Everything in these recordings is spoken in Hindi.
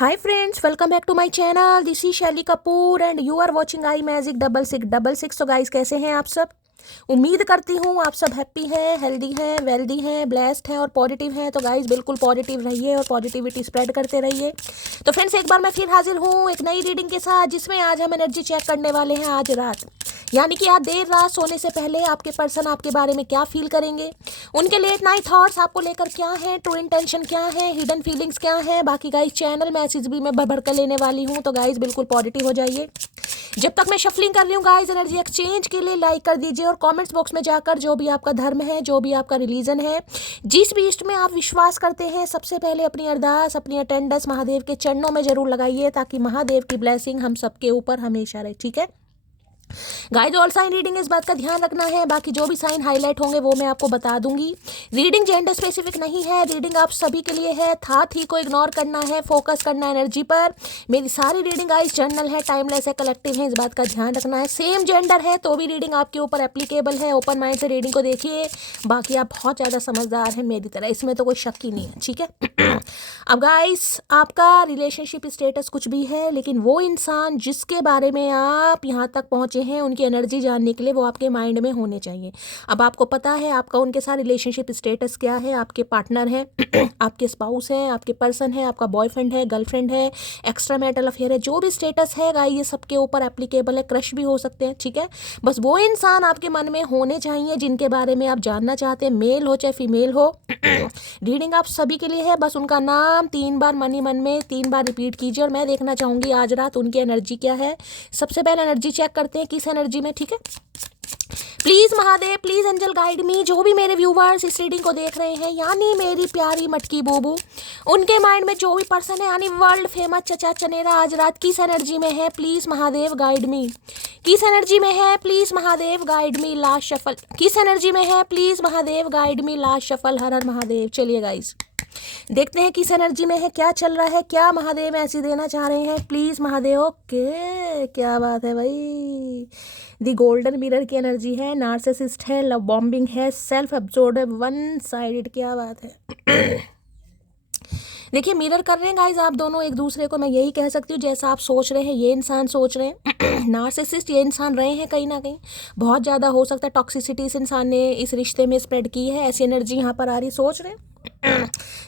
Hi friends, welcome back to my channel. This is शैली Kapoor and you are watching I magic 6666। तो गाइस कैसे हैं आप सब? उम्मीद करती हूँ आप सब हैप्पी हैं, हेल्दी हैं, वेल्दी हैं, ब्लेस्ड हैं और पॉजिटिव हैं। तो गाइस बिल्कुल पॉजिटिव रहिए और पॉजिटिविटी स्प्रेड करते रहिए। तो फ्रेंड्स एक बार मैं फिर हाजिर हूँ एक नई रीडिंग के साथ, जिसमें आज हम एनर्जी चेक करने वाले हैं आज रात, यानी कि आज देर रात सोने से पहले आपके पर्सन आपके बारे में क्या फील करेंगे, उनके लेट नाइट थॉट्स आपको लेकर क्या है, ट्रू इंटेंशन क्या है, हिडन फीलिंग्स क्या है। बाकी गाइस चैनल मैसेज भी मैं भर कर लेने वाली हूँ, तो गाइस बिल्कुल पॉजिटिव हो जाइए। जब तक मैं शफलिंग कर रही हूँ गाइस, एनर्जी एक्सचेंज के लिए लाइक कर दीजिए और कमेंट्स बॉक्स में जाकर जो भी आपका धर्म है, जो भी आपका रिलीजन है, जिस भी इष्ट में आप विश्वास करते हैं, सबसे पहले अपनी अरदास, अपनी अटेंडेंस महादेव के चरणों में जरूर लगाइए, ताकि महादेव की ब्लेसिंग हम सबके ऊपर हमेशा रहे। ठीक है गाइस, ऑल साइन रीडिंग इस बात का ध्यान रखना है, बाकी जो भी साइन हाईलाइट होंगे वो मैं आपको बता दूंगी। रीडिंग जेंडर स्पेसिफिक नहीं है, रीडिंग आप सभी के लिए है। था थी को इग्नोर करना है, फोकस करना है एनर्जी पर। मेरी सारी रीडिंग गाइस जनरल है, टाइमलेस है, कलेक्टिव है, इस बात का ध्यान रखना है। सेम जेंडर है तो भी रीडिंग आपके ऊपर एप्लीकेबल है। ओपन माइंड से रीडिंग को देखिए। बाकी आप बहुत ज़्यादा समझदार हैं मेरी तरह, इसमें तो कोई शक ही नहीं है। ठीक है अब गाइस, आपका रिलेशनशिप स्टेटस कुछ भी है, लेकिन वो इंसान जिसके बारे में आप यहाँ तक पहुँचे हैं, उनकी एनर्जी जानने के लिए वो आपके माइंड में होने चाहिए। अब आपको पता है आपका उनके साथ रिलेशनशिप स्टेटस क्या है, आपके पार्टनर हैं आपके स्पाउस हैं, आपके पर्सन है, आपका बॉयफ्रेंड है, गर्लफ्रेंड है, एक्स्ट्रा मैरिटल अफेयर है, जो भी स्टेटस है गाइस ये सबके ऊपर एप्लीकेबल है। क्रश भी हो सकते हैं। ठीक है, बस वो इंसान आपके मन में होने चाहिए जिनके बारे में आप जानना चाहते हैं, मेल हो चाहे फीमेल हो। रीडिंग आप सभी के लिए है, बस उनका नाम 3 बार मन में 3 बार रिपीट कीजिए और मैं देखना चाहूंगी आज रात उनकी एनर्जी क्या है। सबसे पहले एनर्जी चेक करते हैं किस एनर्जी में। ठीक है, please Mahadev, please angel guide me. जो भी मेरे व्यूवर्स इस रीडिंग को देख रहे हैं, यानी मेरी प्यारी मटकी बूबू, उनके माइंड में जो भी पर्सन है, यानी वर्ल्ड फेमस चचा चनेरा, आज रात किस एनर्जी में है, प्लीज महादेव गाइड मी। किस एनर्जी में है, please Mahadev guide me. Last shuffle. किस एनर्जी में है, please Mahadev guide me. Last shuffle. हर हर महादेव। चलिए गाइस देखते हैं किस एनर्जी में है, क्या चल रहा है, क्या महादेव ऐसी देना चाह रहे हैं। प्लीज महादेव। ओके, क्या बात है भाई। दी गोल्डन मिरर की एनर्जी है, नार्सिसिस्ट है, लव बॉम्बिंग है, सेल्फ एब्जॉर्ब, वन साइडेड। क्या बात है देखिए मिरर कर रहे हैं गाइज आप दोनों एक दूसरे को। मैं यही कह सकती हूँ जैसा आप सोच रहे हैं ये इंसान सोच रहे हैं। नार्सिसिस्ट ये इंसान रहे हैं कहीं ना कहीं, बहुत ज़्यादा हो सकता है टॉक्सिसिटी इस इंसान ने इस रिश्ते में स्प्रेड की है, ऐसी एनर्जी यहाँ पर आ रही। सोच रहे हैं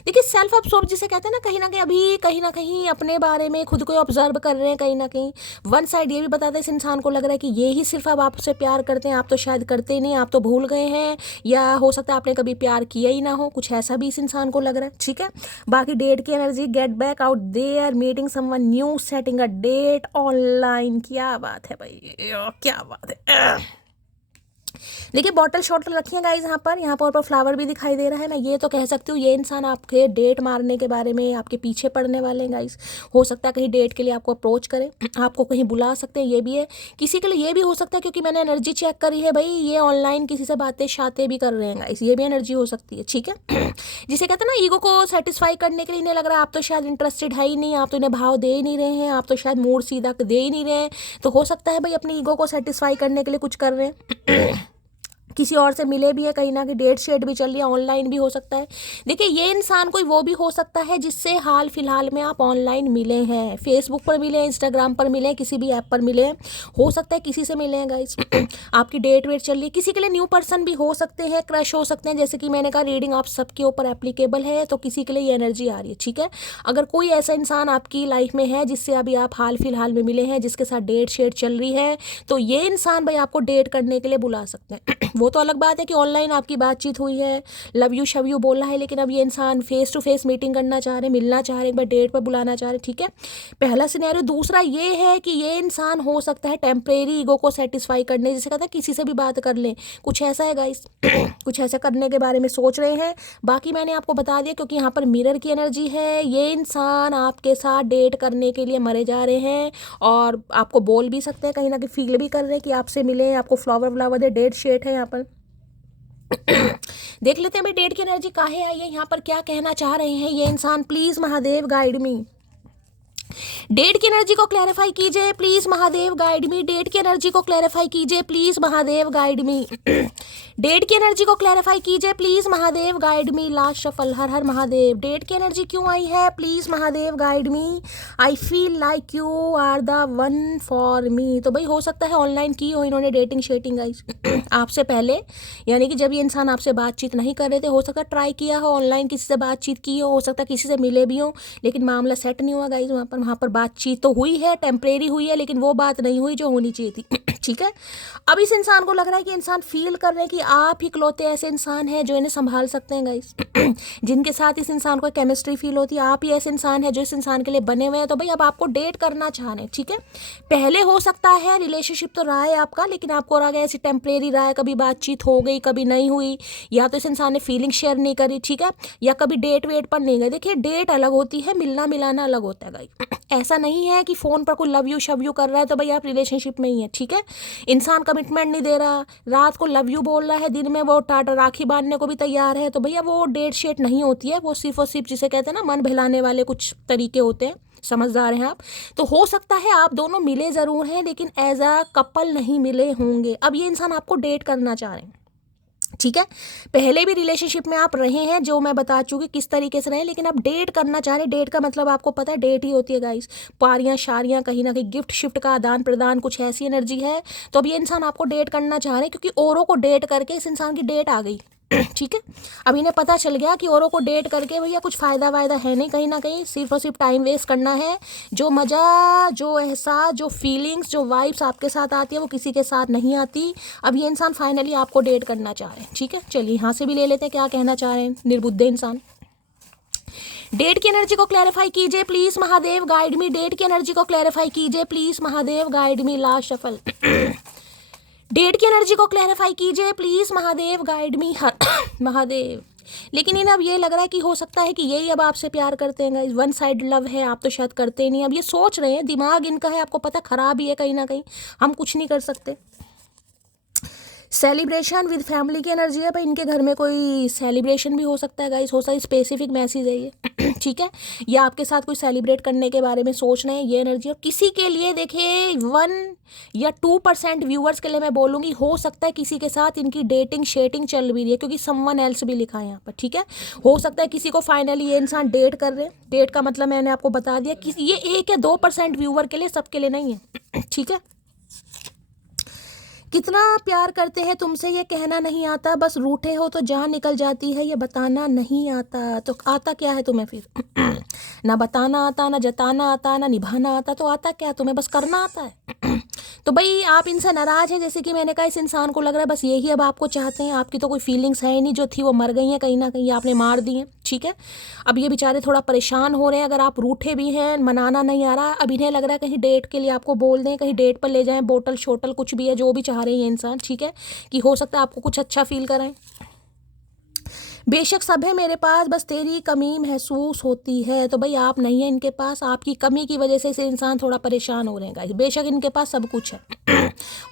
देखिए सेल्फ अब्सॉर्ब जिसे कहते हैं ना अभी कहीं ना कहीं अपने बारे में खुद को ऑब्जर्व कर रहे हैं कहीं ना कहीं। वन साइड ये भी बताता है इस इंसान को लग रहा है कि ये ही सिर्फ अब आपसे प्यार करते हैं, आप तो शायद करते ही नहीं, आप तो भूल गए हैं, या हो सकता है आपने कभी प्यार किया ही ना हो, कुछ ऐसा भी इस इंसान को लग रहा है। ठीक है, बाकी डेट की energy, get back out there, meeting someone new, setting a date online. क्या बात है भाई, क्या बात है। देखिए बॉटल शॉटल रखी है गाइज यहाँ पर फ्लावर भी दिखाई दे रहा है। मैं ये तो कह सकती हूँ ये इंसान आपके डेट मारने के बारे में आपके पीछे पड़ने वाले हैं गाइज। हो सकता है कहीं डेट के लिए आपको अप्रोच करें, आपको कहीं बुला सकते हैं, ये भी है। किसी के लिए ये भी हो सकता है, क्योंकि मैंने एनर्जी चेक करी है भाई, ये ऑनलाइन किसी से बातें शातें भी कर रहे हैं गाइज, ये भी एनर्जी हो सकती है। ठीक है जिसे कहते हैं ना ईगो को सेटिस्फाई करने के लिए इन्हें लग रहा है आप तो शायद इंटरेस्टेड है ही नहीं, आप तो इन्हें भाव दे ही नहीं रहे हैं, आप तो शायद मूड सीधा दे ही नहीं रहे हैं। तो हो सकता है भाई अपनी ईगो को सेटिस्फाई करने के लिए कुछ कर रहे हैं। किसी और से मिले भी है, कहीं ना कहीं डेट शेट भी चल रही है, ऑनलाइन भी हो सकता है। देखिए ये इंसान कोई वो भी हो सकता है जिससे हाल फिलहाल में आप ऑनलाइन मिले हैं, फेसबुक पर मिले हैं, इंस्टाग्राम पर मिले हैं, किसी भी ऐप पर मिले हैं, हो सकता है किसी से मिले हैं गाइस। आपकी डेट वेट चल रही है, किसी के लिए न्यू पर्सन भी हो सकते हैं, क्रश हो सकते हैं। जैसे कि मैंने कहा रीडिंग आप सबके ऊपर एप्लीकेबल है, तो किसी के लिए ये एनर्जी आ रही है। ठीक है, अगर कोई ऐसा इंसान आपकी लाइफ में है जिससे अभी आप हाल फिलहाल में मिले हैं, जिसके साथ डेट शेट चल रही है, तो ये इंसान भाई आपको डेट करने के लिए बुला सकते हैं। वो तो अलग बात है कि ऑनलाइन आपकी बातचीत हुई है, लव यू शव यू बोला है, लेकिन अब ये इंसान फेस टू फेस मीटिंग करना चाह रहे, मिलना चाह रहे, एक बार डेट पर बुलाना चाह रहे। ठीक है, पहला सिनेरियो। दूसरा ये है कि ये इंसान हो सकता है टेम्परेरी ईगो को सेटिस्फाई करने, जैसे कहता है किसी से भी बात कर लें, कुछ ऐसा है गाइस। कुछ ऐसा करने के बारे में सोच रहे हैं। बाकी मैंने आपको बता दिया, क्योंकि यहाँ पर मिरर की एनर्जी है, ये इंसान आपके साथ डेट करने के लिए मरे जा रहे हैं, और आपको बोल भी सकते हैं, कहीं ना कहीं फील भी कर रहे हैं कि आपसे मिले, आपको फ्लावर व्लावर दे, डेट शेट है यहाँ पर। देख लेते हैं भाई डेट की एनर्जी काहे आई है, यहाँ पर क्या कहना चाह रहे हैं ये इंसान। Please Mahadev guide me. Date की एनर्जी को क्लैरिफाई कीजिए please Mahadev guide me. Date की एनर्जी को क्लैरिफाई कीजिए please Mahadev guide me. Date की एनर्जी को क्लैरिफाई कीजिए please Mahadev guide me. Last shuffle. हर हर महादेव। डेट की एनर्जी क्यों आई है please Mahadev guide me. I feel like you are the one for me. तो भाई हो सकता है ऑनलाइन की हो इन्होंने डेटिंग शेटिंग गाइस आपसे पहले, यानी कि जब ये इंसान आपसे बातचीत नहीं कर रहे थे, हो सकता है ट्राई किया हो ऑनलाइन, किसी से बातचीत की हो सकता है किसी से मिले भी हो, लेकिन मामला सेट नहीं हुआ गाइस। वहाँ पर बातचीत तो हुई है, टेम्परेरी हुई है, लेकिन वो बात नहीं हुई जो होनी चाहिए थी। ठीक है, अब इस इंसान को लग रहा है कि इंसान फील कर रहे हैं कि आप ही इकलौते ऐसे इंसान हैं जो इन्हें संभाल सकते हैं गाइस जिनके साथ इस इंसान को केमिस्ट्री फील होती है। आप ही ऐसे इंसान है जो इस इंसान के लिए बने हुए हैं। तो भाई अब आपको डेट करना चाह रहे हैं। ठीक है, पहले हो सकता है रिलेशनशिप तो रहा है आपका, लेकिन आपको रहा है ऐसी टेम्परेरी रहा है, कभी बातचीत हो गई कभी नहीं हुई, या तो इस इंसान ने फीलिंग शेयर नहीं करी, ठीक है, या कभी डेट वेट पर नहीं गए। देखिए डेट अलग होती है, मिलना मिलाना अलग होता है गाइस। ऐसा नहीं है कि फ़ोन पर कोई लव यू शव यू कर रहा है तो भाई आप रिलेशनशिप में ही है। ठीक है, इंसान कमिटमेंट नहीं दे रहा, रात को लव यू बोल रहा है, दिन में वो टाटा राखी बांधने को भी तैयार है, तो भैया वो डेट शेट नहीं होती है। वो सिर्फ और सिर्फ जिसे कहते हैं ना मन बहलाने वाले कुछ तरीके होते हैं। समझदार हैं आप। तो हो सकता है आप दोनों मिले ज़रूर हैं, लेकिन एज अ कपल नहीं मिले होंगे। अब ये इंसान आपको डेट करना चाह रहे हैं। ठीक है, पहले भी रिलेशनशिप में आप रहे हैं, जो मैं बता चुकी किस तरीके से रहे, लेकिन आप डेट करना चाह रहे हैं। डेट का मतलब आपको पता है डेट ही होती है गाइस, पारियां शारियां, कहीं ना कहीं गिफ्ट शिफ्ट का आदान प्रदान, कुछ ऐसी एनर्जी है। तो अब ये इंसान आपको डेट करना चाह रहे हैं, क्योंकि औरों को डेट करके इस इंसान की डेट आ गई। ठीक है, अब इन्हें पता चल गया कि औरों को डेट करके भैया कुछ फ़ायदा वायदा है नहीं, कहीं ना कहीं सिर्फ और सिर्फ टाइम वेस्ट करना है। जो मज़ा, जो एहसास, जो फीलिंग्स, जो वाइब्स आपके साथ आती है वो किसी के साथ नहीं आती। अब ये इंसान फाइनली आपको डेट करना चाह रहे हैं। ठीक है, चलिए यहाँ से भी ले लेते हैं क्या कहना चाह रहे हैं निर्बुद्धे इंसान। डेट की एनर्जी को क्लैरिफाई कीजिए please Mahadev guide me. Date की एनर्जी को क्लैरिफाई कीजिए please Mahadev guide me. Last shuffle. Date की एनर्जी को क्लैरिफाई कीजिए please Mahadev guide me. Mahadev. लेकिन इन्हें अब ये लग रहा है कि हो सकता है कि यही अब आपसे प्यार करते हैं गाइस, वन साइड लव है, आप तो शायद करते नहीं। अब ये सोच रहे हैं, दिमाग इनका है, आपको पता खराब ही है कहीं ना कहीं, हम कुछ नहीं कर सकते। सेलिब्रेशन विद फैमिली की एनर्जी है भाई, इनके घर में कोई सेलिब्रेशन भी हो सकता है गाइस, हो सकता है स्पेसिफिक मैसेज है ये। ठीक है, या आपके साथ कोई सेलिब्रेट करने के बारे में सोच रहे हैं, ये एनर्जी। और किसी के लिए देखिए 1 या 2% व्यूअर्स के लिए मैं बोलूँगी, हो सकता है किसी के साथ इनकी डेटिंग शेटिंग चल भी रही है, क्योंकि समवन एल्स भी लिखा है यहाँ पर। ठीक है, हो सकता है किसी को फाइनली ये इंसान डेट कर रहे हैं। डेट का मतलब मैंने आपको बता दिया, किसी ये 1 या 2% व्यूअर के लिए, सबके लिए नहीं है। ठीक है, कितना प्यार करते हैं तुमसे ये कहना नहीं आता, बस रूठे हो तो जान निकल जाती है ये बताना नहीं आता। तो आता क्या है तुम्हें फिर? ना बताना आता, ना जताना आता, ना निभाना आता, तो आता क्या तुम्हें? बस करना आता है। तो भाई आप इनसे नाराज हैं, जैसे कि मैंने कहा इस इंसान को लग रहा है बस यही अब आपको चाहते हैं। आपकी तो कोई फीलिंग्स है नहीं, जो थी वो मर गई हैं कहीं ना कहीं, आपने मार दी हैं। ठीक है, अब ये बेचारे थोड़ा परेशान हो रहे हैं। अगर आप रूठे भी हैं, मनाना नहीं आ रहा, अब इन्हें लग रहा है कहीं डेट के लिए आपको बोल दें, कहीं डेट पर ले जाएं, बोतल शोटल कुछ भी है, जो भी चाह रहे हैं इंसान। ठीक है, कि हो सकता है आपको कुछ अच्छा फील कराएं। बेशक सब है मेरे पास, बस तेरी कमी महसूस होती है। तो भाई आप नहीं है इनके पास, आपकी कमी की वजह से इसे इंसान थोड़ा परेशान हो रहे हैं गाइस। बेशक इनके पास सब कुछ है,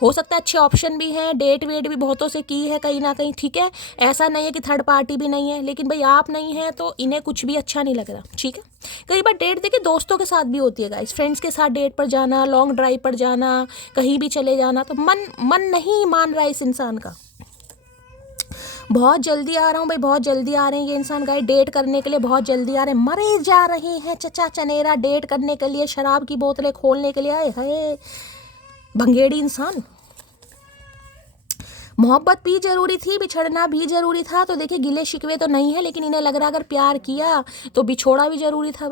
हो सकता है अच्छे ऑप्शन भी हैं, डेट वेट भी बहुतों से की है कहीं ना कहीं। ठीक है, ऐसा नहीं है कि थर्ड पार्टी भी नहीं है, लेकिन भाई आप नहीं है तो इन्हें कुछ भी अच्छा नहीं लग रहा। ठीक है, कई बार डेट देखिए दोस्तों के साथ भी होती है गाइस, फ्रेंड्स के साथ डेट पर जाना, लॉन्ग ड्राइव पर जाना, कहीं भी चले जाना, तो मन नहीं मान रहा है इस इंसान का। बहुत जल्दी आ रहा हूँ भाई, बहुत जल्दी आ रहे हैं ये इंसान गाइस, डेट करने के लिए बहुत जल्दी आ रहे हैं। मरे जा रहे हैं चचा चनेरा डेट करने के लिए, शराब की बोतलें खोलने के लिए आए है भंगेड़ी इंसान। मोहब्बत भी जरूरी थी, बिछड़ना भी जरूरी था। तो देखिए गिले शिकवे तो नहीं है, लेकिन इन्हें लग रहा अगर प्यार किया तो बिछोड़ा भी जरूरी था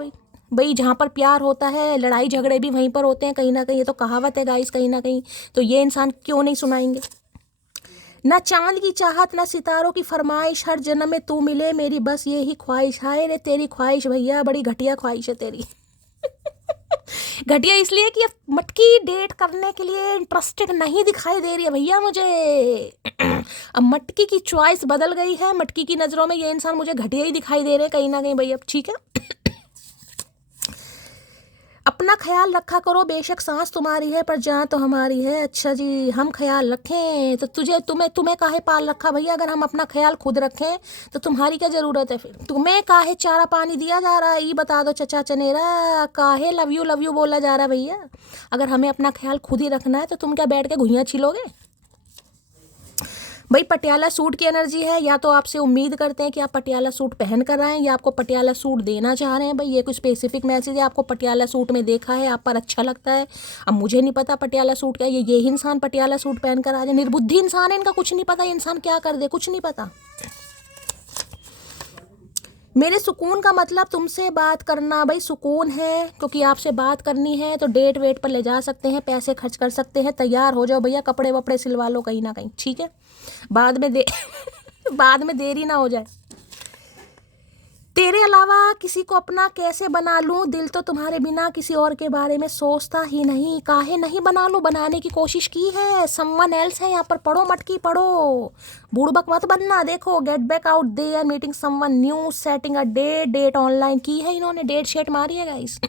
भाई जहाँ पर प्यार होता है लड़ाई झगड़े भी वहीं पर होते हैं कहीं ना कहीं। ये तो कहावत है गाइस कहीं ना कहीं, तो ये इंसान क्यों नहीं सुनाएंगे। ना चांद की चाहत, ना सितारों की फरमाइश, हर जन्म में तू मिले मेरी बस यही ख्वाहिश। हाय रे तेरी ख्वाहिश भैया, बड़ी घटिया ख्वाहिश है तेरी। घटिया इसलिए कि अब मटकी डेट करने के लिए इंटरेस्टेड नहीं दिखाई दे रही है भैया मुझे। अब मटकी की चॉइस बदल गई है, मटकी की नज़रों में ये इंसान मुझे घटिया ही दिखाई दे रहे हैं कहीं ना कहीं भाई। अब ठीक है, अपना अपना ख्याल रखा करो, बेशक सांस तुम्हारी है पर जान तो हमारी है। अच्छा जी, हम ख्याल रखें तो तुम्हें काहे पाल रखा भैया? अगर हम अपना ख्याल खुद रखें तो तुम्हारी क्या जरूरत है? फिर तुम्हें काहे चारा पानी दिया जा रहा है, ये बता दो चचा चनेरा। काहे लव यू बोला जा रहा है भैया? अगर हमें अपना ख्याल खुद ही रखना है तो तुम क्या बैठ के घुइयां छिलोगे? भाई पटियाला सूट की एनर्जी है, या तो आपसे उम्मीद करते हैं कि आप पटियाला सूट पहन कर आएँ, या आपको पटियाला सूट देना चाह रहे हैं। भाई ये कोई स्पेसिफिक मैसेज है, आपको पटियाला सूट में देखा है, आप पर अच्छा लगता है। अब मुझे नहीं पता पटियाला सूट क्या है, ये इंसान पटियाला सूट पहन कर आ जाए, निर्बुद्धि इंसान है, इनका कुछ नहीं पता, ये इंसान क्या कर दे, कुछ नहीं पता। मेरे सुकून का मतलब तुमसे बात करना। भाई सुकून है क्योंकि आपसे बात करनी है तो डेट वेट पर ले जा सकते हैं, पैसे खर्च कर सकते हैं। तैयार हो जाओ भैया, कपड़े वपड़े सिलवा लो कहीं ना कहीं, ठीक है? बाद में बाद में देरी ना हो जाए। तेरे अलावा किसी को अपना कैसे बना लूं, दिल तो तुम्हारे बिना किसी और के बारे में सोचता ही नहीं। काहे नहीं बना लूं, बनाने की कोशिश की है, समवन एल्स है यहाँ पर। पढ़ो मटकी पढ़ो, बुड़बक मत बनना। देखो, get back out there, meeting someone new, setting a date online की है इन्होंने, डेट शेट मारी है गाइस।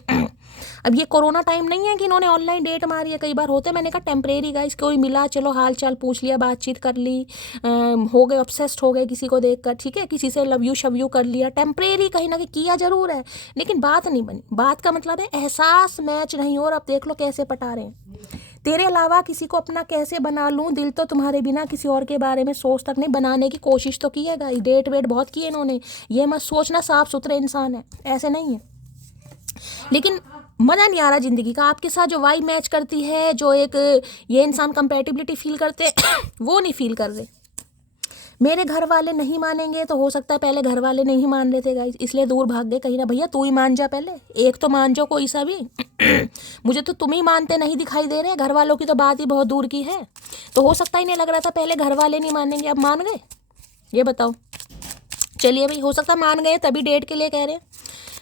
अब ये कोरोना टाइम नहीं है कि इन्होंने ऑनलाइन डेट मारी है, कई बार होते, मैंने कहा टेम्परेरी गाइस, कोई मिला चलो हाल चाल पूछ लिया, बातचीत कर ली, हो गए ऑब्सेस्ड हो गए किसी को देखकर, ठीक है, किसी से लव यू शव यू कर लिया, टेम्परेरी कहीं ना कहीं किया जरूर है, लेकिन बात नहीं बनी। बात का मतलब है एहसास मैच नहीं हो। और अब देख लो कैसे पटा रहे हैं। तेरे अलावा किसी को अपना कैसे बना लूं, दिल तो तुम्हारे बिना किसी और के बारे में सोच तक नहीं। बनाने की कोशिश तो की है गाइस, डेट वेट बहुत की है इन्होंने, ये मत सोचना साफ सुथरे इंसान है, ऐसे नहीं है। लेकिन मज़ा नहीं आ रहा ज़िंदगी का। आपके साथ जो वाइब मैच करती है, जो एक ये इंसान कंपैटिबिलिटी फील करते हैं वो नहीं फील कर रहे। मेरे घर वाले नहीं मानेंगे, तो हो सकता है पहले घर वाले नहीं मान रहे थे गाइस, इसलिए दूर भाग गए कहीं ना। भैया तू ही मान जा, पहले एक तो मान जाओ कोई सा भी। मुझे तो तुम ही मानते नहीं दिखाई दे रहे, घर वालों की तो बात ही बहुत दूर की है। तो हो सकता ही नहीं, लग रहा था पहले घर वाले नहीं मानेंगे, अब मान गए, ये बताओ। चलिए भाई, हो सकता मान गए तभी डेट के लिए कह रहे हैं,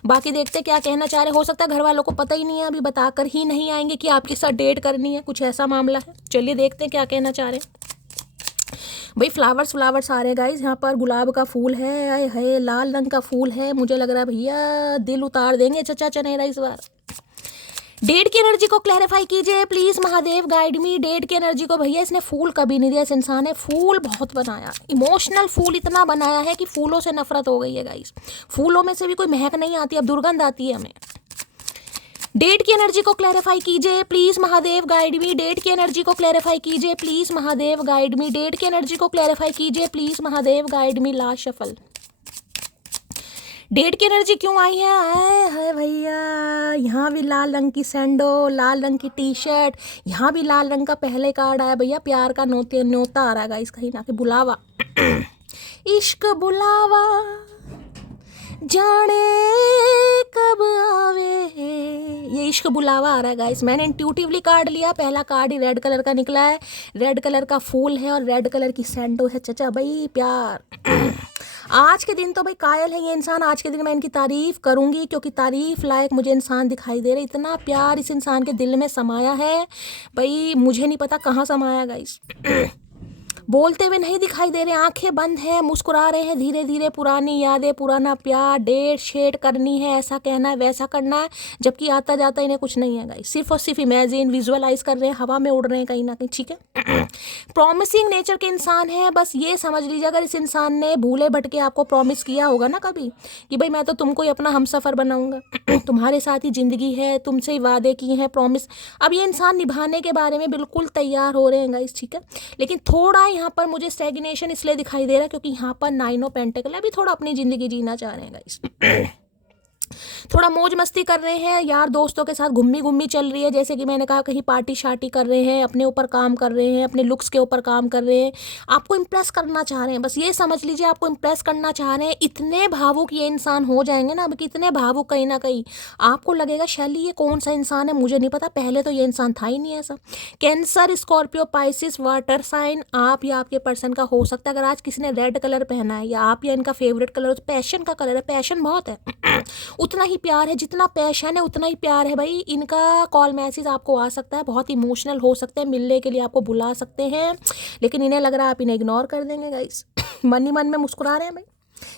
बाकी देखते क्या कहना चाह रहे। हो सकता है घर वालों को पता ही नहीं है, अभी बताकर ही नहीं आएंगे कि आपके साथ डेट करनी है, कुछ ऐसा मामला है। चलिए देखते हैं क्या कहना चाह रहे हैं। भाई फ्लावर्स आ रहे हैं गाइज, यहाँ पर गुलाब का फूल है, लाल रंग का फूल है। मुझे लग रहा है भैया दिल उतार देंगे चचा चनेरा इस बार। डेट की एनर्जी को क्लैरिफाई कीजिए please, Mahadev guide me. Date की एनर्जी को भैया, इसने फूल कभी नहीं दिया, इस इंसान ने फूल बहुत बनाया, इमोशनल फूल इतना बनाया है कि फूलों से नफरत हो गई है गाइस। फूलों में से भी कोई महक नहीं आती, अब दुर्गंध आती है हमें। डेट की एनर्जी को क्लैरिफाई कीजिए please, Mahadev guide me. Date की एनर्जी को क्लैरिफाई कीजिए please, Mahadev guide me. Date की एनर्जी को क्लैरिफाई कीजिए please, Mahadev guide me. Last shuffle. Date की एनर्जी क्यों आई है? आए है भैया, यहाँ भी लाल रंग की सैंडो, लाल रंग की टी शर्ट, यहाँ भी लाल रंग का पहले कार्ड आया भैया, प्यार का न्योता आ रहा है गाइस, कहीं ना कहीं बुलावा। इश्क बुलावा जाने कब आवे, ये इश्क बुलावा आ रहा है गाइस। मैंने इंट्यूटिवली कार्ड लिया, पहला कार्ड ही रेड कलर का निकला है, रेड कलर का फूल है और रेड कलर की सैंडो है। चचा भाई प्यार, आज के दिन तो भाई कायल है ये इंसान। आज के दिन मैं इनकी तारीफ करूंगी क्योंकि तारीफ लायक मुझे इंसान दिखाई दे रहा है। इतना प्यार इस इंसान के दिल में समाया है भाई, मुझे नहीं पता कहाँ समाया गाइस। बोलते हुए नहीं दिखाई दे रहे, आंखें बंद हैं, मुस्कुरा रहे हैं धीरे धीरे। पुरानी यादें, पुराना प्यार, डेट शेट करनी है, ऐसा कहना है वैसा करना है, जबकि आता जाता इन्हें कुछ नहीं है गाइस। सिर्फ और सिर्फ इमेजिन, विजुअलाइज कर रहे हैं, हवा में उड़ रहे हैं कहीं ना कहीं, ठीक है। प्रॉमिसिंग नेचर के इंसान है, बस ये समझ लीजिए अगर इस इंसान ने भूले भटके आपको प्रॉमिस किया होगा ना कभी कि भाई मैं तो तुमको ही अपना हमसफ़र बनाऊंगा, तुम्हारे साथ ही ज़िंदगी है, तुमसे ही वादे किए हैं, प्रॉमिस, अब ये इंसान निभाने के बारे में बिल्कुल तैयार हो रहे हैं गाइस, ठीक है। लेकिन थोड़ा यहाँ पर मुझे स्टैग्नेशन इसलिए दिखाई दे रहा है क्योंकि यहाँ पर 9 ऑफ पेंटिकल है, अभी थोड़ा अपनी ज़िंदगी जीना चाह रहे हैं गाइस। थोड़ा मौज मस्ती कर रहे हैं, यार दोस्तों के साथ घुम्मी चल रही है, जैसे कि मैंने कहा कहीं पार्टी शार्टी कर रहे हैं, अपने ऊपर काम कर रहे हैं, अपने लुक्स के ऊपर काम कर रहे हैं, आपको इम्प्रेस करना चाह रहे हैं, बस ये समझ लीजिए आपको इम्प्रेस करना चाह रहे हैं। इतने भावुक ये इंसान हो जाएंगे ना, अब कितने भावुक, कहीं ना कहीं आपको लगेगा शैली ये कौन सा इंसान है, मुझे नहीं पता, पहले तो ये इंसान था ही नहीं ऐसा। Cancer, Scorpio, Pisces, water sign, आप या आपके पर्सन का हो सकता है। अगर आज किसी ने रेड कलर पहना है या आप या इनका फेवरेट कलर हो तो पैशन का कलर है, पैशन बहुत है, उतना ही प्यार है, जितना पैशन है उतना ही प्यार है भाई। इनका कॉल मैसेज आपको आ सकता है, बहुत इमोशनल हो सकते हैं, मिलने के लिए आपको बुला सकते हैं, लेकिन इन्हें लग रहा है आप इन्हें इग्नोर कर देंगे गाइस। मन ही मन में मुस्कुरा रहे हैं भाई।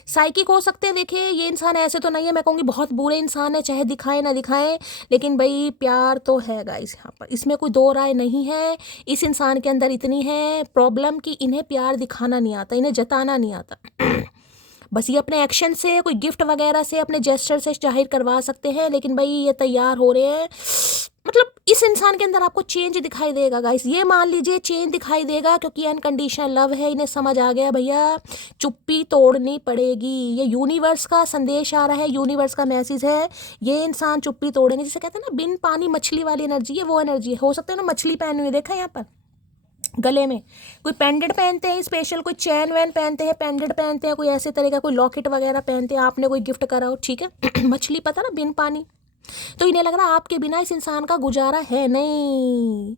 साइकिक हो सकते हैं। देखिए ये इंसान ऐसे तो नहीं है, मैं कहूँगी बहुत बुरे इंसान है, चाहे दिखाए ना दिखाए, लेकिन भाई प्यार तो है गाइस यहाँ पर, इसमें कोई दो राय नहीं है। इस इंसान के अंदर इतनी है प्रॉब्लम कि इन्हें प्यार दिखाना नहीं आता, इन्हें जताना नहीं आता। बस ये अपने एक्शन से, कोई गिफ्ट वगैरह से, अपने जेस्चर से जाहिर करवा सकते हैं, लेकिन भाई ये तैयार हो रहे हैं। मतलब इस इंसान के अंदर आपको चेंज दिखाई देगा गाइस, ये मान लीजिए चेंज दिखाई देगा, क्योंकि अनकंडीशनल लव है। इन्हें समझ आ गया भैया चुप्पी तोड़नी पड़ेगी। ये यूनिवर्स का संदेश आ रहा है, यूनिवर्स का मैसेज है, ये इंसान चुप्पी तोड़ेंगे। जिसे कहते हैं ना बिन पानी मछली वाली एनर्जी है, वो एनर्जी है। हो सकता है ना मछली पहनी हुई, देखा यहाँ पर गले में कोई पेंडेंट पहनते हैं स्पेशल, कोई चैन वैन पहनते हैं, पेंडेंट पहनते हैं, कोई ऐसे तरह का कोई लॉकेट वगैरह पहनते हैं, आपने कोई गिफ्ट करा हो, ठीक है। मछली पता ना बिन पानी, तो इन्हें लग रहा है आपके बिना इस इंसान का गुजारा है नहीं।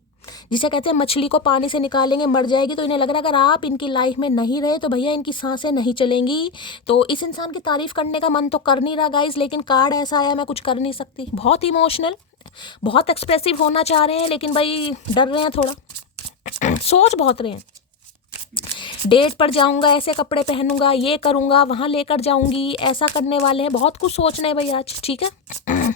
जिसे कहते हैं मछली को पानी से निकालेंगे मर जाएगी, तो इन्हें लग रहा है अगर आप इनकी लाइफ में नहीं रहे तो भैया इनकी सांसें नहीं चलेंगी। तो इस इंसान की तारीफ करने का मन तो कर नहीं रहा गाइज, लेकिन कार्ड ऐसा आया मैं कुछ कर नहीं सकती। बहुत इमोशनल, बहुत एक्सप्रेसिव होना चाह रहे हैं, लेकिन भाई डर रहे हैं थोड़ा, सोच बहुत रहे हैं। डेट पर जाऊंगा, ऐसे कपड़े पहनूंगा, ये करूंगा, वहां लेकर जाऊंगी, ऐसा करने वाले हैं, बहुत कुछ सोचना है भाई आज, ठीक है।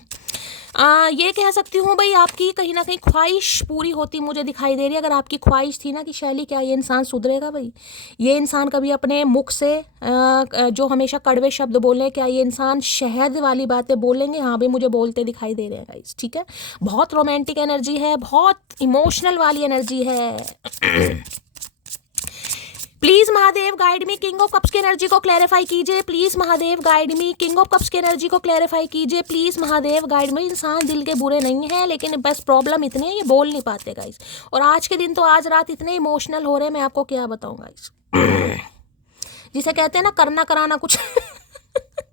ये कह सकती हूँ भाई आपकी कहीं ना कहीं ख्वाहिश पूरी होती मुझे दिखाई दे रही है। अगर आपकी ख्वाहिश थी ना कि शैली क्या ये इंसान सुधरेगा, भाई ये इंसान कभी अपने मुख से जो हमेशा कड़वे शब्द बोले, क्या ये इंसान शहद वाली बातें बोलेंगे? हाँ भाई मुझे बोलते दिखाई दे रहे हैं गाइस, ठीक है। बहुत रोमांटिक एनर्जी है, बहुत इमोशनल वाली एनर्जी है। Please Mahadev guide me, king of cups की एनर्जी को क्लैरिफाई कीजिए। Please Mahadev guide me, king of cups की एनर्जी को क्लैरिफाई कीजिए। प्लीज महादेव गाइड मी। इंसान दिल के बुरे नहीं है, लेकिन बस प्रॉब्लम इतनी है ये बोल नहीं पाते गाइस। और आज के दिन तो आज रात इतने इमोशनल हो रहे हैं, मैं आपको क्या बताऊं गाइस। जिसे कहते हैं ना करना कराना कुछ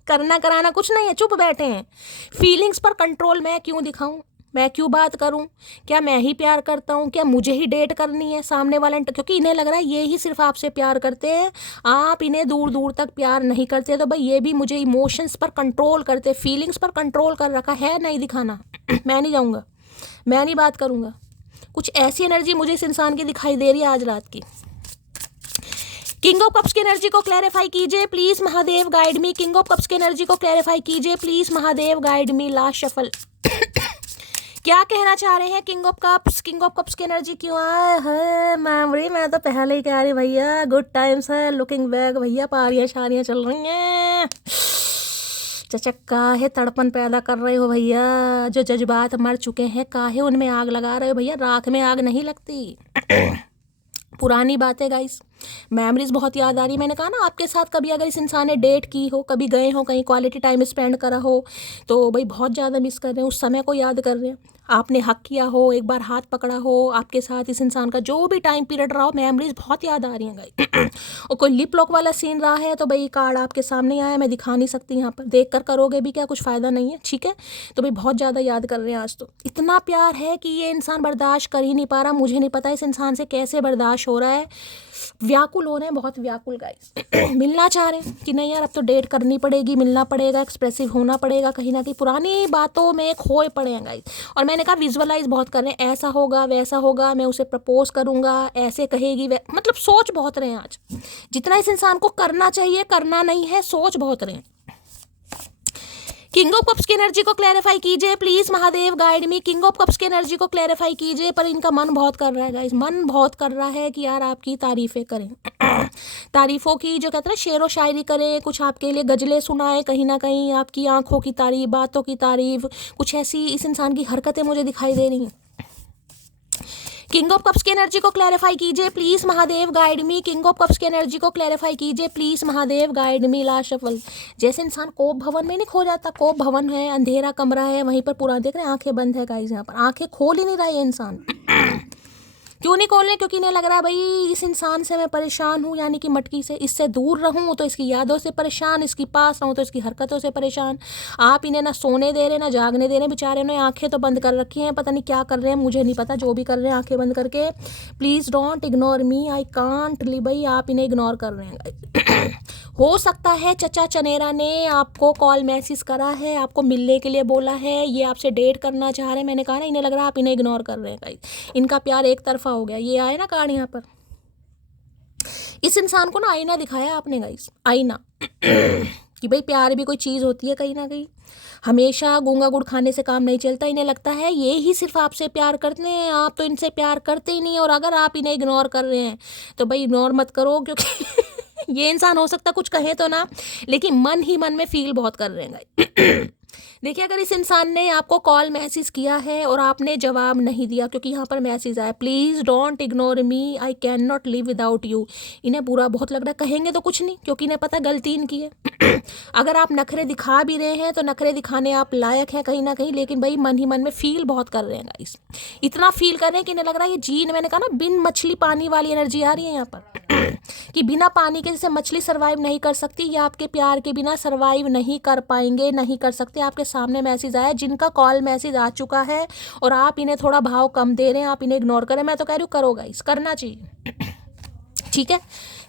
करना कराना कुछ नहीं है, चुप बैठे हैं। फीलिंग्स पर कंट्रोल मैं क्यों दिखाऊं, मैं क्यों बात करूं? क्या मैं ही प्यार करता हूं? क्या मुझे ही डेट करनी है सामने वाले? क्योंकि इन्हें लग रहा है ये ही सिर्फ आपसे प्यार करते हैं, आप इन्हें दूर दूर तक प्यार नहीं करते। तो भाई ये भी मुझे इमोशंस पर कंट्रोल करते, फीलिंग्स पर कंट्रोल कर रखा है, नहीं दिखाना। मैं नहीं जाऊँगा, मैं नहीं बात करूँगा। कुछ ऐसी एनर्जी मुझे इस इंसान की दिखाई दे रही है आज रात की। किंग ऑफ कप्स की एनर्जी को क्लैरिफाई कीजिए please Mahadev guide me. King of cups की एनर्जी को क्लैरिफाई कीजिए please Mahadev guide me. Last shuffle क्या कहना चाह रहे हैं king of cups? King of cups की एनर्जी क्यों आए है मेमोरी? मैं तो पहले ही कह रही भैया गुड टाइम्स है, लुकिंग बैक भैया, पारियां शारियां चल रही हैं। चचक काहे तड़पन पैदा कर रहे हो भैया? जो जज्बात मर चुके हैं काहे उनमें आग लगा रहे हो भैया? राख में आग नहीं लगती। पुरानी बातें गाइस, मेमोरीज बहुत याद आ रही। मैंने कहा ना आपके साथ कभी अगर इस इंसान ने डेट की हो, कभी गए हो कहीं, क्वालिटी टाइम स्पेंड करा हो, तो भाई बहुत ज़्यादा मिस कर रहे हैं, उस समय को याद कर रहे हैं। आपने हक किया हो, एक बार हाथ पकड़ा हो, आपके साथ इस इंसान का जो भी टाइम पीरियड रहा हो, मेमोरीज बहुत याद आ रही हैं गाइस। और कोई लिप लॉक वाला सीन रहा है तो भाई कार्ड आपके सामने आया, मैं दिखा नहीं सकती यहाँ पर, देख कर करोगे भी क्या, कुछ फ़ायदा नहीं है, ठीक है। तो भाई बहुत ज़्यादा याद कर रहे हैं आज। तो इतना प्यार है कि ये इंसान बर्दाश्त कर ही नहीं पा रहा। मुझे नहीं पता इस इंसान से कैसे बर्दाश्त हो रहा है। व्याकुल हो रहे हैं, बहुत व्याकुल गाइस। मिलना चाह रहे हैं कि नहीं यार अब तो डेट करनी पड़ेगी, मिलना पड़ेगा, एक्सप्रेसिव होना पड़ेगा। कहीं ना कहीं पुरानी बातों में खोए पड़े हैं गाइस। और मैंने कहा विजुअलाइज बहुत कर रहे हैं, ऐसा होगा वैसा होगा, मैं उसे प्रपोज करूंगा, ऐसे कहेगी, मतलब सोच बहुत रहे हैं आज। जितना इस इंसान को करना चाहिए करना नहीं है, सोच बहुत रहे हैं। किंग ऑफ कप्स की एनर्जी को क्लैरिफाई कीजिए please Mahadev guide me. King of cups की एनर्जी को क्लैरिफाई कीजिए। पर इनका मन बहुत कर रहा है गाइस, मन बहुत कर रहा है कि यार आपकी तारीफें करें, तारीफों की जो कहते हैं ना शेरो शायरी करें, कुछ आपके लिए गजलें सुनाए, कहीं ना कहीं आपकी आंखों की तारीफ, बातों की तारीफ, कुछ ऐसी इस इंसान की हरकतें मुझे दिखाई दे रही हैं। किंग ऑफ कप्स की एनर्जी को क्लैरिफाई कीजिए please Mahadev guide me. King of cups की एनर्जी को क्लैरिफाई कीजिए please Mahadev guide me. Last shuffle. जैसे इंसान कोप भवन में नहीं खो जाता, कोप भवन है, अंधेरा कमरा है, वहीं पर पूरा देख रहे हैं आंखें बंद है गाइस, यहाँ पर आंखें खोल ही नहीं रहा है इंसान। क्यों नहीं खोल रहे? क्योंकि इन्हें लग रहा है भाई इस इंसान से मैं परेशान हूँ, यानी कि मटकी से, इससे दूर रहूँ तो इसकी यादों से परेशान, इसकी पास रहूँ तो इसकी हरकतों से परेशान। आप इन्हें ना सोने दे रहे ना जागने दे रहे, बेचारे ने आंखें तो बंद कर रखी हैं, पता नहीं क्या कर रहे हैं, मुझे नहीं पता, जो भी कर रहे हैं आंखें बंद करके। Please don't ignore me, I can't live. भाई आप इन्हें इग्नोर कर रहे हैं। हो सकता है चचा चनेरा ने आपको कॉल मैसेज करा है, आपको मिलने के लिए बोला है, ये आपसे डेट करना चाह रहे हैं। मैंने कहा ना इन्हें लग रहा है आप इन्हें इग्नोर कर रहे हैं गाइस, इनका प्यार एक तरफा हो गया। ये आए ना कार्ड यहाँ पर, इस इंसान को ना आईना दिखाया आपने गाइस, आईना कि भाई प्यार भी कोई चीज़ होती है कहीं ना कहीं। हमेशा गूंगा गुड़ खाने से काम नहीं चलता। इन्हें लगता है ये ही सिर्फ आपसे प्यार करते हैं, आप तो इनसे प्यार करते ही नहीं। और अगर आप इन्हें इग्नोर कर रहे हैं तो भाई इग्नोर मत करो, क्योंकि ये इंसान हो सकता कुछ कहे तो ना, लेकिन मन ही मन में फील बहुत कर रहे हैं। देखिए, अगर इस इंसान ने आपको कॉल मैसेज किया है और आपने जवाब नहीं दिया, क्योंकि यहाँ पर मैसेज आया, please don't ignore me, I can not live without you. इन्हें बुरा बहुत लग रहा है, कहेंगे तो कुछ नहीं क्योंकि इन्हें पता गलती इनकी है। अगर आप नखरे दिखा भी रहे हैं तो नखरे दिखाने आप लायक हैं कहीं ना कहीं, लेकिन भाई मन ही मन में फील बहुत कर रहे हैं गाइस। इतना फील कर रहे हैं कि इन्हें लग रहा है ये जीन, मैंने कहा ना बिन मछली पानी वाली एनर्जी आ रही है यहाँ पर कि बिना पानी के जैसे मछली सर्वाइव नहीं कर सकती, या आपके प्यार के बिना सर्वाइव नहीं कर पाएंगे, नहीं कर सकते। आपके सामने मैसेज आया, जिनका कॉल मैसेज आ चुका है और आप इन्हें थोड़ा भाव कम दे रहे हैं, आप इन्हें इग्नोर करें। मैं तो कह रही हूँ करो गाइस, करना चाहिए। ठीक है,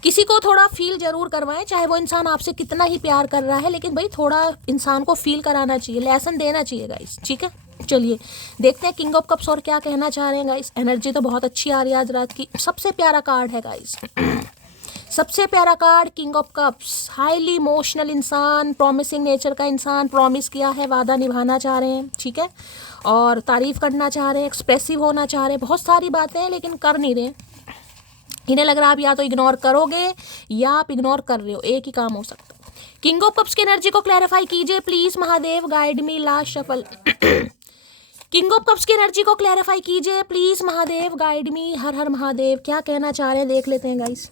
किसी को थोड़ा फील जरूर करवाएं, चाहे वो इंसान आपसे कितना ही प्यार कर रहा है, लेकिन भाई थोड़ा इंसान को फील कराना चाहिए, लेसन देना चाहिए गाइस। ठीक है, चलिए देखते हैं किंग ऑफ कप्स और क्या कहना चाह रहे हैं गाइस। एनर्जी तो बहुत अच्छी आ रही है आज रात की। सबसे प्यारा कार्ड है गाइस, सबसे प्यारा card king of cups. Highly emotional इंसान, प्रॉमिसिंग नेचर का इंसान, प्रॉमिस किया है, वादा निभाना चाह रहे हैं। ठीक है, और तारीफ करना चाह रहे हैं, एक्सप्रेसिव होना चाह रहे हैं, बहुत सारी बातें हैं लेकिन कर नहीं रहे। इन्हें लग रहा है आप या तो इग्नोर करोगे या आप इग्नोर कर रहे हो, एक ही काम हो सकता है। किंग ऑफ कप्स की एनर्जी को क्लैरिफाई कीजिए please Mahadev, guide me last shuffle. King of cups की एनर्जी को क्लैरिफाई कीजिए प्लीज महादेव, गाइड मी। हर हर महादेव, क्या कहना चाह रहे हैं देख लेते हैं गाइस।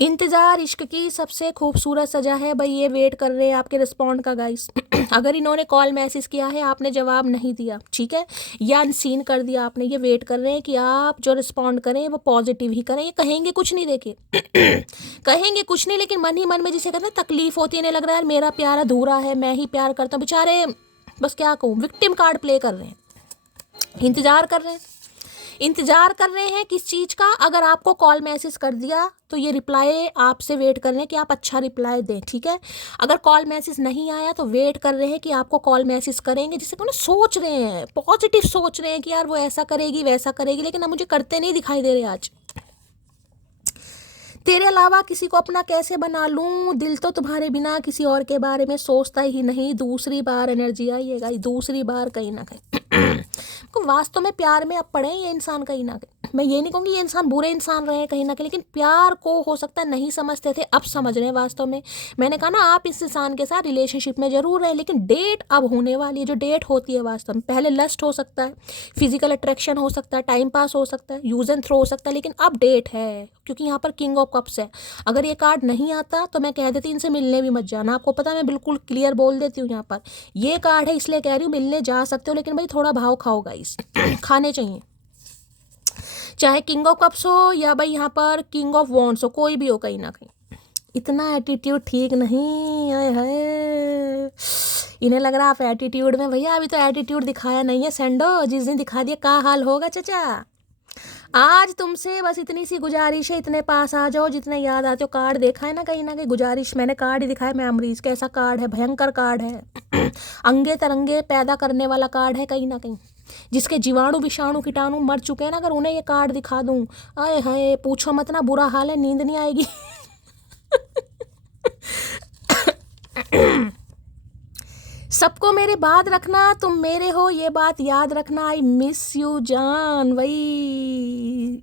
इंतजार इश्क की सबसे खूबसूरत सजा है भाई, ये वेट कर रहे हैं आपके रिस्पॉन्ड का गाइस। अगर इन्होंने कॉल मैसेज किया है, आपने जवाब नहीं दिया, ठीक है, या अनसीन कर दिया आपने, ये वेट कर रहे हैं कि आप जो रिस्पॉन्ड करें वो पॉजिटिव ही करें। ये कहेंगे कुछ नहीं, देखिए कहेंगे कुछ नहीं, लेकिन मन ही मन में जिसे कहते हैं तकलीफ होती है, इन्हें लग रहा है मेरा प्यार अधूरा है, मैं ही प्यार करता हूँ। बेचारे बस क्या कहूँ, विक्टिम कार्ड प्ले कर रहे हैं, इंतजार कर रहे हैं। इंतजार कर रहे हैं किस चीज़ का? अगर आपको कॉल मैसेज कर दिया तो ये रिप्लाई आपसे वेट कर रहे हैं कि आप अच्छा रिप्लाई दें। ठीक है, अगर कॉल मैसेज नहीं आया तो वेट कर रहे हैं कि आपको कॉल मैसेज करेंगे, जिससे कि उन्हें सोच रहे हैं, पॉजिटिव सोच रहे हैं कि यार वो ऐसा करेगी वैसा करेगी, लेकिन अब मुझे करते नहीं दिखाई दे रहे आज। तेरे अलावा किसी को अपना कैसे बना लूं, दिल तो तुम्हारे बिना किसी और के बारे में सोचता ही नहीं। दूसरी बार एनर्जी आइएगा, दूसरी बार कहीं ना कहीं वास्तव में प्यार में अब पड़े ये इंसान कहीं ना कहीं। मैं ये नहीं कहूँगी ये इंसान बुरे इंसान रहे हैं कहीं ना कहीं, लेकिन प्यार को हो सकता है नहीं समझते थे, अब समझ रहे हैं वास्तव में। मैंने कहा ना आप इस इंसान के साथ रिलेशनशिप में जरूर रहे, लेकिन डेट अब होने वाली है। जो डेट होती है वास्तव में, पहले लस्ट हो सकता है, फिजिकल अट्रैक्शन हो सकता है, टाइम पास हो सकता है, यूज एंड थ्रो हो सकता है, लेकिन अब डेट है, क्योंकि यहाँ पर किंग ऑफ कप्स है। अगर ये कार्ड नहीं आता तो मैं कह देती इनसे मिलने भी मत जाना। आपको पता मैं बिल्कुल क्लियर बोल देती हूँ, यहाँ पर ये कार्ड है इसलिए कह रही हूँ मिलने जा सकते हो, लेकिन भाई थोड़ा भाव खाओ गाइस, खाने चाहिए। चाहे किंग ऑफ कप्स हो या भाई यहाँ पर किंग ऑफ वॉन्ड्स हो, कोई भी हो कहीं ना कहीं, इतना एटीट्यूड ठीक नहीं है। इन्हें लग रहा आप एटीट्यूड में, भैया अभी तो एटीट्यूड दिखाया नहीं है सेंडो, जिस दिन दिखा दिया क्या हाल होगा चाचा। आज तुमसे बस इतनी सी गुजारिश है, इतने पास आ जाओ जितने याद आते हो। कार्ड देखा है ना कहीं गुजारिश, मैंने कार्ड ही दिखाया, मैं अमरीज कैसा कार्ड है, भयंकर कार्ड है, अंगे तरंगे पैदा करने वाला कार्ड है कहीं ना कहीं, जिसके जीवाणु विषाणु कीटाणु मर चुके हैं ना, अगर उन्हें ये कार्ड दिखा दूं, आए हाय पूछो मत ना, बुरा हाल है, नींद नहीं आएगी। सबको मेरे बाद रखना, तुम मेरे हो ये बात याद रखना, आई मिस यू जान। वही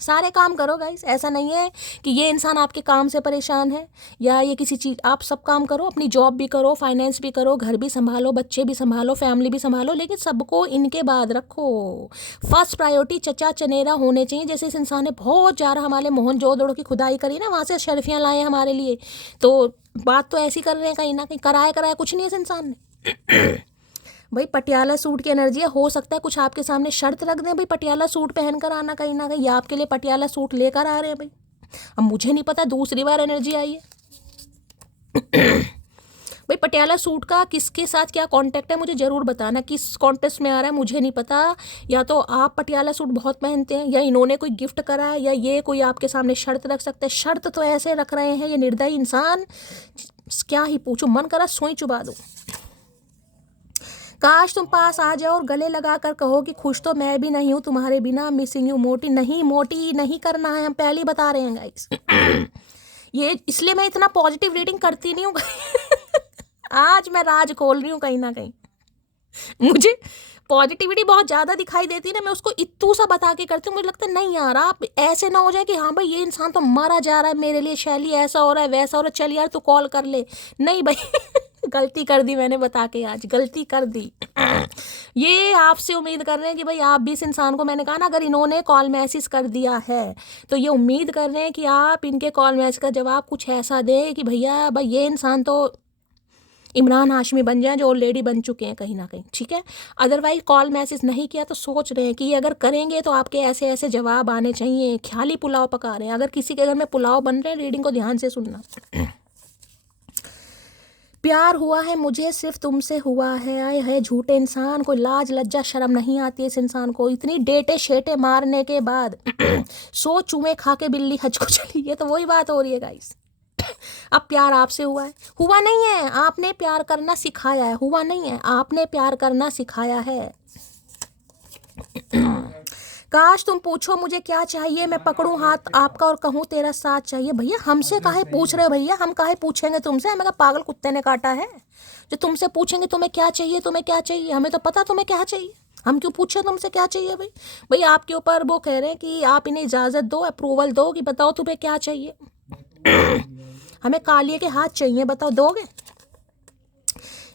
सारे काम करो गाइस, ऐसा नहीं है कि ये इंसान आपके काम से परेशान है या ये किसी चीज़, आप सब काम करो, अपनी जॉब भी करो, फाइनेंस भी करो, घर भी संभालो, बच्चे भी संभालो, फैमिली भी संभालो, लेकिन सबको इनके बाद रखो। फर्स्ट प्रायोरिटी चचा चनेरा होने चाहिए। जैसे इस इंसान ने बहुत ज़्यादा हमारे मोहनजोदड़ो की खुदाई करी ना, वहाँ से शर्फियाँ लाए हमारे लिए, तो बात तो ऐसी कर रहे हैं कहीं ना कहीं, कराया कुछ नहीं है इस इंसान ने। भाई पटियाला सूट की एनर्जी है, हो सकता है कुछ आपके सामने शर्त रख दें, भाई पटियाला सूट पहन कर आना कहीं ना कहीं, या आपके लिए पटियाला सूट लेकर आ रहे हैं भाई। अब मुझे नहीं पता, दूसरी बार एनर्जी आई है। भाई पटियाला सूट का किसके साथ क्या कांटेक्ट है मुझे ज़रूर बताना, किस कॉन्टेस्ट में आ रहा है मुझे नहीं पता। या तो आप पटियाला सूट बहुत पहनते हैं, या इन्होंने कोई गिफ्ट करा है, या ये कोई आपके सामने शर्त रख सकता है। शर्त तो ऐसे रख रहे हैं ये निर्दयी इंसान, क्या ही पूछो, मन करा सोई चुबा दो। काश तुम पास आ जाओ और गले लगा कर कहो कि खुश तो मैं भी नहीं हूँ तुम्हारे बिना, मिसिंग यू मोटी। नहीं, मोटी नहीं करना है, हम पहले ही बता रहे हैं गाइस। ये इसलिए मैं इतना पॉजिटिव रीडिंग करती नहीं हूँ। आज मैं राज खोल रही हूँ कहीं ना कहीं। मुझे पॉजिटिविटी बहुत ज़्यादा दिखाई देती है ना, मैं उसको इत्तू सा बता के करती हूँ। मुझे लगता है नहीं यार, आप ऐसे ना हो जाए कि हाँ भाई ये इंसान तो मारा जा रहा है मेरे लिए, शैली ऐसा हो रहा है वैसा हो रहा है, चल यार तू कॉल कर ले। नहीं भाई, गलती कर दी मैंने बता के, आज गलती कर दी। ये आपसे उम्मीद कर रहे हैं कि भाई आप भी इस इंसान को, मैंने कहा ना अगर इन्होंने कॉल मैसेज कर दिया है तो ये उम्मीद कर रहे हैं कि आप इनके कॉल मैसेज का जवाब कुछ ऐसा दें कि भैया भाई ये इंसान तो इमरान हाशमी बन जाए, जो ऑलरेडी बन चुके हैं कहीं ना कहीं, ठीक है। अदरवाइज कॉल मैसेज नहीं किया तो सोच रहे हैं कि ये अगर करेंगे तो आपके ऐसे ऐसे जवाब आने चाहिए। ख्याली पुलाव पका रहे हैं। अगर किसी के घर में पुलाव बन रहे हैं, रीडिंग को ध्यान से सुनना। प्यार हुआ है मुझे, सिर्फ तुमसे हुआ है। आए है झूठे इंसान, कोई लाज लज्जा शर्म नहीं आती है इस इंसान को। इतनी डेटे शेटे मारने के बाद 100 चूहे खा के बिल्ली हज को चली। ये तो वही बात हो रही है गाइस। अब प्यार आपसे हुआ है? हुआ नहीं है, आपने प्यार करना सिखाया है। हुआ नहीं है, आपने प्यार करना सिखाया है। काश तुम पूछो मुझे क्या चाहिए, मैं पकड़ूं हाथ आपका और कहूं तेरा साथ चाहिए। भैया हमसे काहे पूछ रहे हो भैया, हम काहे पूछेंगे तुमसे? हमें क्या पागल कुत्ते ने काटा है जो तुमसे पूछेंगे तुम्हें क्या चाहिए, तुम्हें क्या चाहिए? हमें तो पता तुम्हें क्या चाहिए, हम क्यों पूछे तुमसे क्या चाहिए? भाई भाई आपके ऊपर वो कह रहे हैं कि आप इन्हें इजाज़त दो, अप्रूवल दो कि बताओ तुम्हें क्या चाहिए। हमें कालिए के हाथ चाहिए, बताओ दोगे?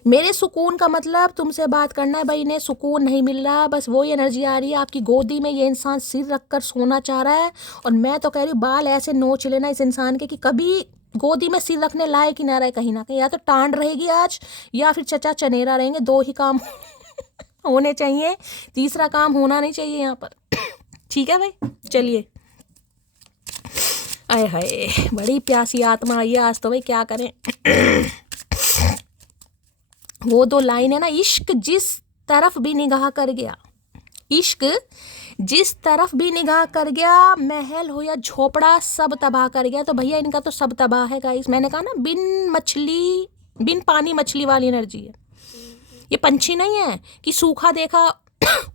मेरे सुकून का मतलब तुमसे बात करना है। भाई इन्हें सुकून नहीं मिल रहा, बस वही एनर्जी आ रही है आपकी गोदी में। ये इंसान सिर रखकर सोना चाह रहा है और मैं तो कह रही हूँ बाल ऐसे नोच लेना इस इंसान के कि कभी गोदी में सिर रखने लायक ही ना रहे कहीं ना कहीं। या तो टांड रहेगी आज या फिर चचा चनेरा रहेंगे, दो ही काम होने चाहिए, तीसरा काम होना नहीं चाहिए यहाँ पर। ठीक है भाई, चलिए। आए हाय, बड़ी प्यासी आत्मा आई है आज तो भाई, क्या करें। वो 2 लाइन है ना, इश्क जिस तरफ भी निगाह कर गया, इश्क जिस तरफ भी निगाह कर गया, महल हो या झोपड़ा सब तबाह कर गया। तो भैया इनका तो सब तबाह है गाइस। मैंने कहा ना बिन पानी मछली वाली एनर्जी है। ये पंछी नहीं है कि सूखा देखा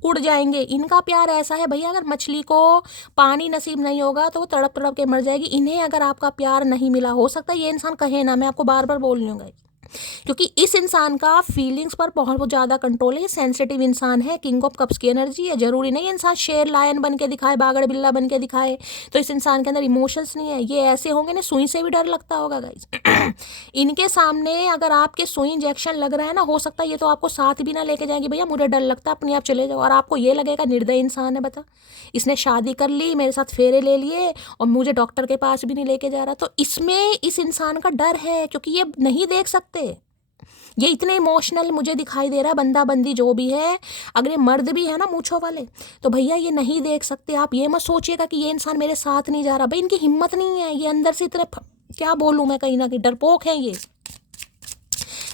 उड़ जाएंगे। इनका प्यार ऐसा है भैया, अगर मछली को पानी नसीब नहीं होगा तो वो तड़प तड़प के मर जाएगी। इन्हें अगर आपका प्यार नहीं मिला, हो सकता है ये इंसान कहे ना, मैं आपको बार बार बोल रही हूँ गाइस, क्योंकि इस इंसान का फीलिंग्स पर बहुत ज़्यादा कंट्रोल है। ये सेंसिटिव इंसान है, किंग ऑफ कप्स की एनर्जी है। जरूरी नहीं इंसान शेर लायन बन के दिखाए, बागड़ बिल्ला बन के दिखाए तो इस इंसान के अंदर इमोशंस नहीं है। ये ऐसे होंगे ना, सुई से भी डर लगता होगा गाइस। इनके सामने अगर आपके सुई इंजेक्शन लग रहा है ना, हो सकता है ये तो आपको साथ भी ना लेके जाएंगे। भैया मुझे डर लगता है, अपने आप चले जाओ। और आपको ये लगेगा निर्दयी इंसान है, बता इसने शादी कर ली, मेरे साथ फेरे ले लिए और मुझे डॉक्टर के पास भी नहीं लेके जा रहा। तो इसमें इस इंसान का डर है, क्योंकि ये नहीं देख सकते। ये इतने इमोशनल मुझे दिखाई दे रहा है, बंदा बंदी जो भी है। अगर ये मर्द भी है ना मूंछों वाले, तो भैया ये नहीं देख सकते। आप ये मत सोचिएगा कि ये इंसान मेरे साथ नहीं जा रहा। भाई इनकी हिम्मत नहीं है, ये अंदर से इतने क्या बोलूँ मैं, कहीं ना कहीं डरपोक है ये।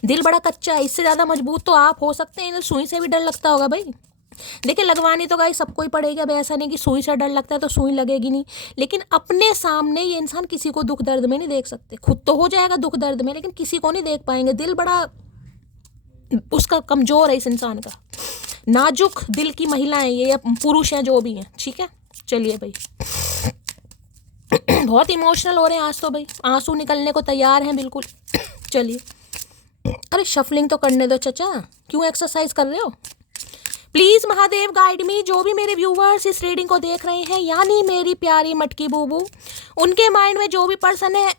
दिल बड़ा कच्चा है, इससे ज़्यादा मजबूत तो आप हो सकते हैं। सुई से भी डर लगता होगा भाई। देखिए लगवानी तो गाइस सबको ही पड़ेगी। अब ऐसा नहीं कि सुई से डर लगता है तो सुई लगेगी नहीं, लेकिन अपने सामने ये इंसान किसी को दुख दर्द में नहीं देख सकते। खुद तो हो जाएगा दुख दर्द में, लेकिन किसी को नहीं देख पाएंगे। दिल बड़ा उसका कमज़ोर है इस इंसान का, नाजुक दिल की महिलाएं ये या पुरुष हैं जो भी हैं, ठीक है। चलिए भाई, बहुत इमोशनल हो रहे हैं आज तो भाई, आंसू निकलने को तैयार हैं बिल्कुल। चलिए, अरे शफलिंग तो करने दो चचा, क्यों एक्सरसाइज कर रहे हो? प्लीज़ महादेव गाइड मी। जो भी मेरे व्यूवर्स इस रीडिंग को देख रहे हैं, यानी मेरी प्यारी मटकी बूबू, उनके माइंड में जो भी पर्सन है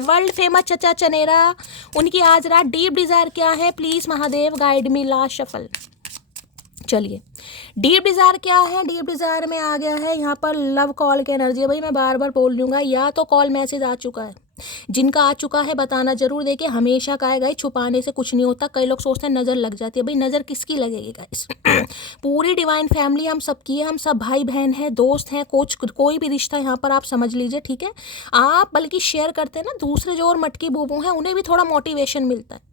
वर्ल्ड फेमस चचा चनेरा, उनकी आज रात डीप डिज़ायर क्या है? Please Mahadev guide me. Last shuffle. चलिए, डीप डिज़ायर क्या है? डीप डिज़ायर में आ गया है यहाँ पर लव कॉल की एनर्जी। भाई मैं बार बार बोल लूँगा, या तो कॉल मैसेज आ चुका है, जिनका आ चुका है बताना जरूर। देखिए हमेशा का है गाइस, छुपाने से कुछ नहीं होता। कई लोग सोचते हैं नज़र लग जाती है। भाई नज़र किसकी लगेगी गाइस? पूरी डिवाइन फैमिली हम सबकी है, हम सब भाई बहन हैं, दोस्त हैं, कोई भी रिश्ता यहाँ पर आप समझ लीजिए, ठीक है। आप बल्कि शेयर करते हैं ना, दूसरे जो और मटकी बूबू हैं उन्हें भी थोड़ा मोटिवेशन मिलता है।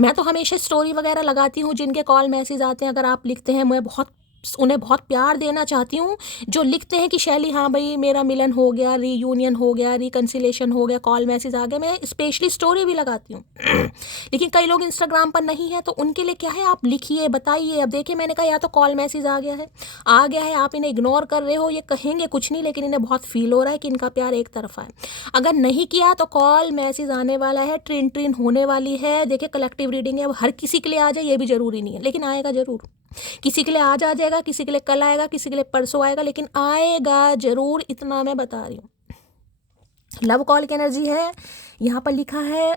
मैं तो हमेशा स्टोरी वगैरह लगाती हूँ, जिनके कॉल मैसेज आते हैं, अगर आप लिखते हैं मैं बहुत उन्हें बहुत प्यार देना चाहती हूँ जो लिखते हैं कि शैली हाँ भाई मेरा मिलन हो गया, रीयूनियन हो गया, रिकन्सिलेशन हो गया, कॉल मैसेज आ गया। मैं स्पेशली स्टोरी भी लगाती हूँ लेकिन कई लोग इंस्टाग्राम पर नहीं है, तो उनके लिए क्या है, आप लिखिए, बताइए। अब देखिए मैंने कहा या तो कॉल मैसेज आ गया है, आप इन्हें इग्नोर कर रहे हो, ये कहेंगे कुछ नहीं लेकिन इन्हें बहुत फील हो रहा है कि इनका प्यार एक तरफा है। अगर नहीं किया तो कॉल मैसेज आने वाला है, ट्रेन ट्रेन होने वाली है। देखिए कलेक्टिव रीडिंग है, अब हर किसी के लिए आ जाए ये भी जरूरी नहीं है, लेकिन आएगा जरूर। किसी के लिए आज आ जाएगा, किसी के लिए कल आएगा, किसी के लिए परसों आएगा, लेकिन आएगा जरूर, इतना मैं बता रही हूँ। लव कॉल की एनर्जी है, यहाँ पर लिखा है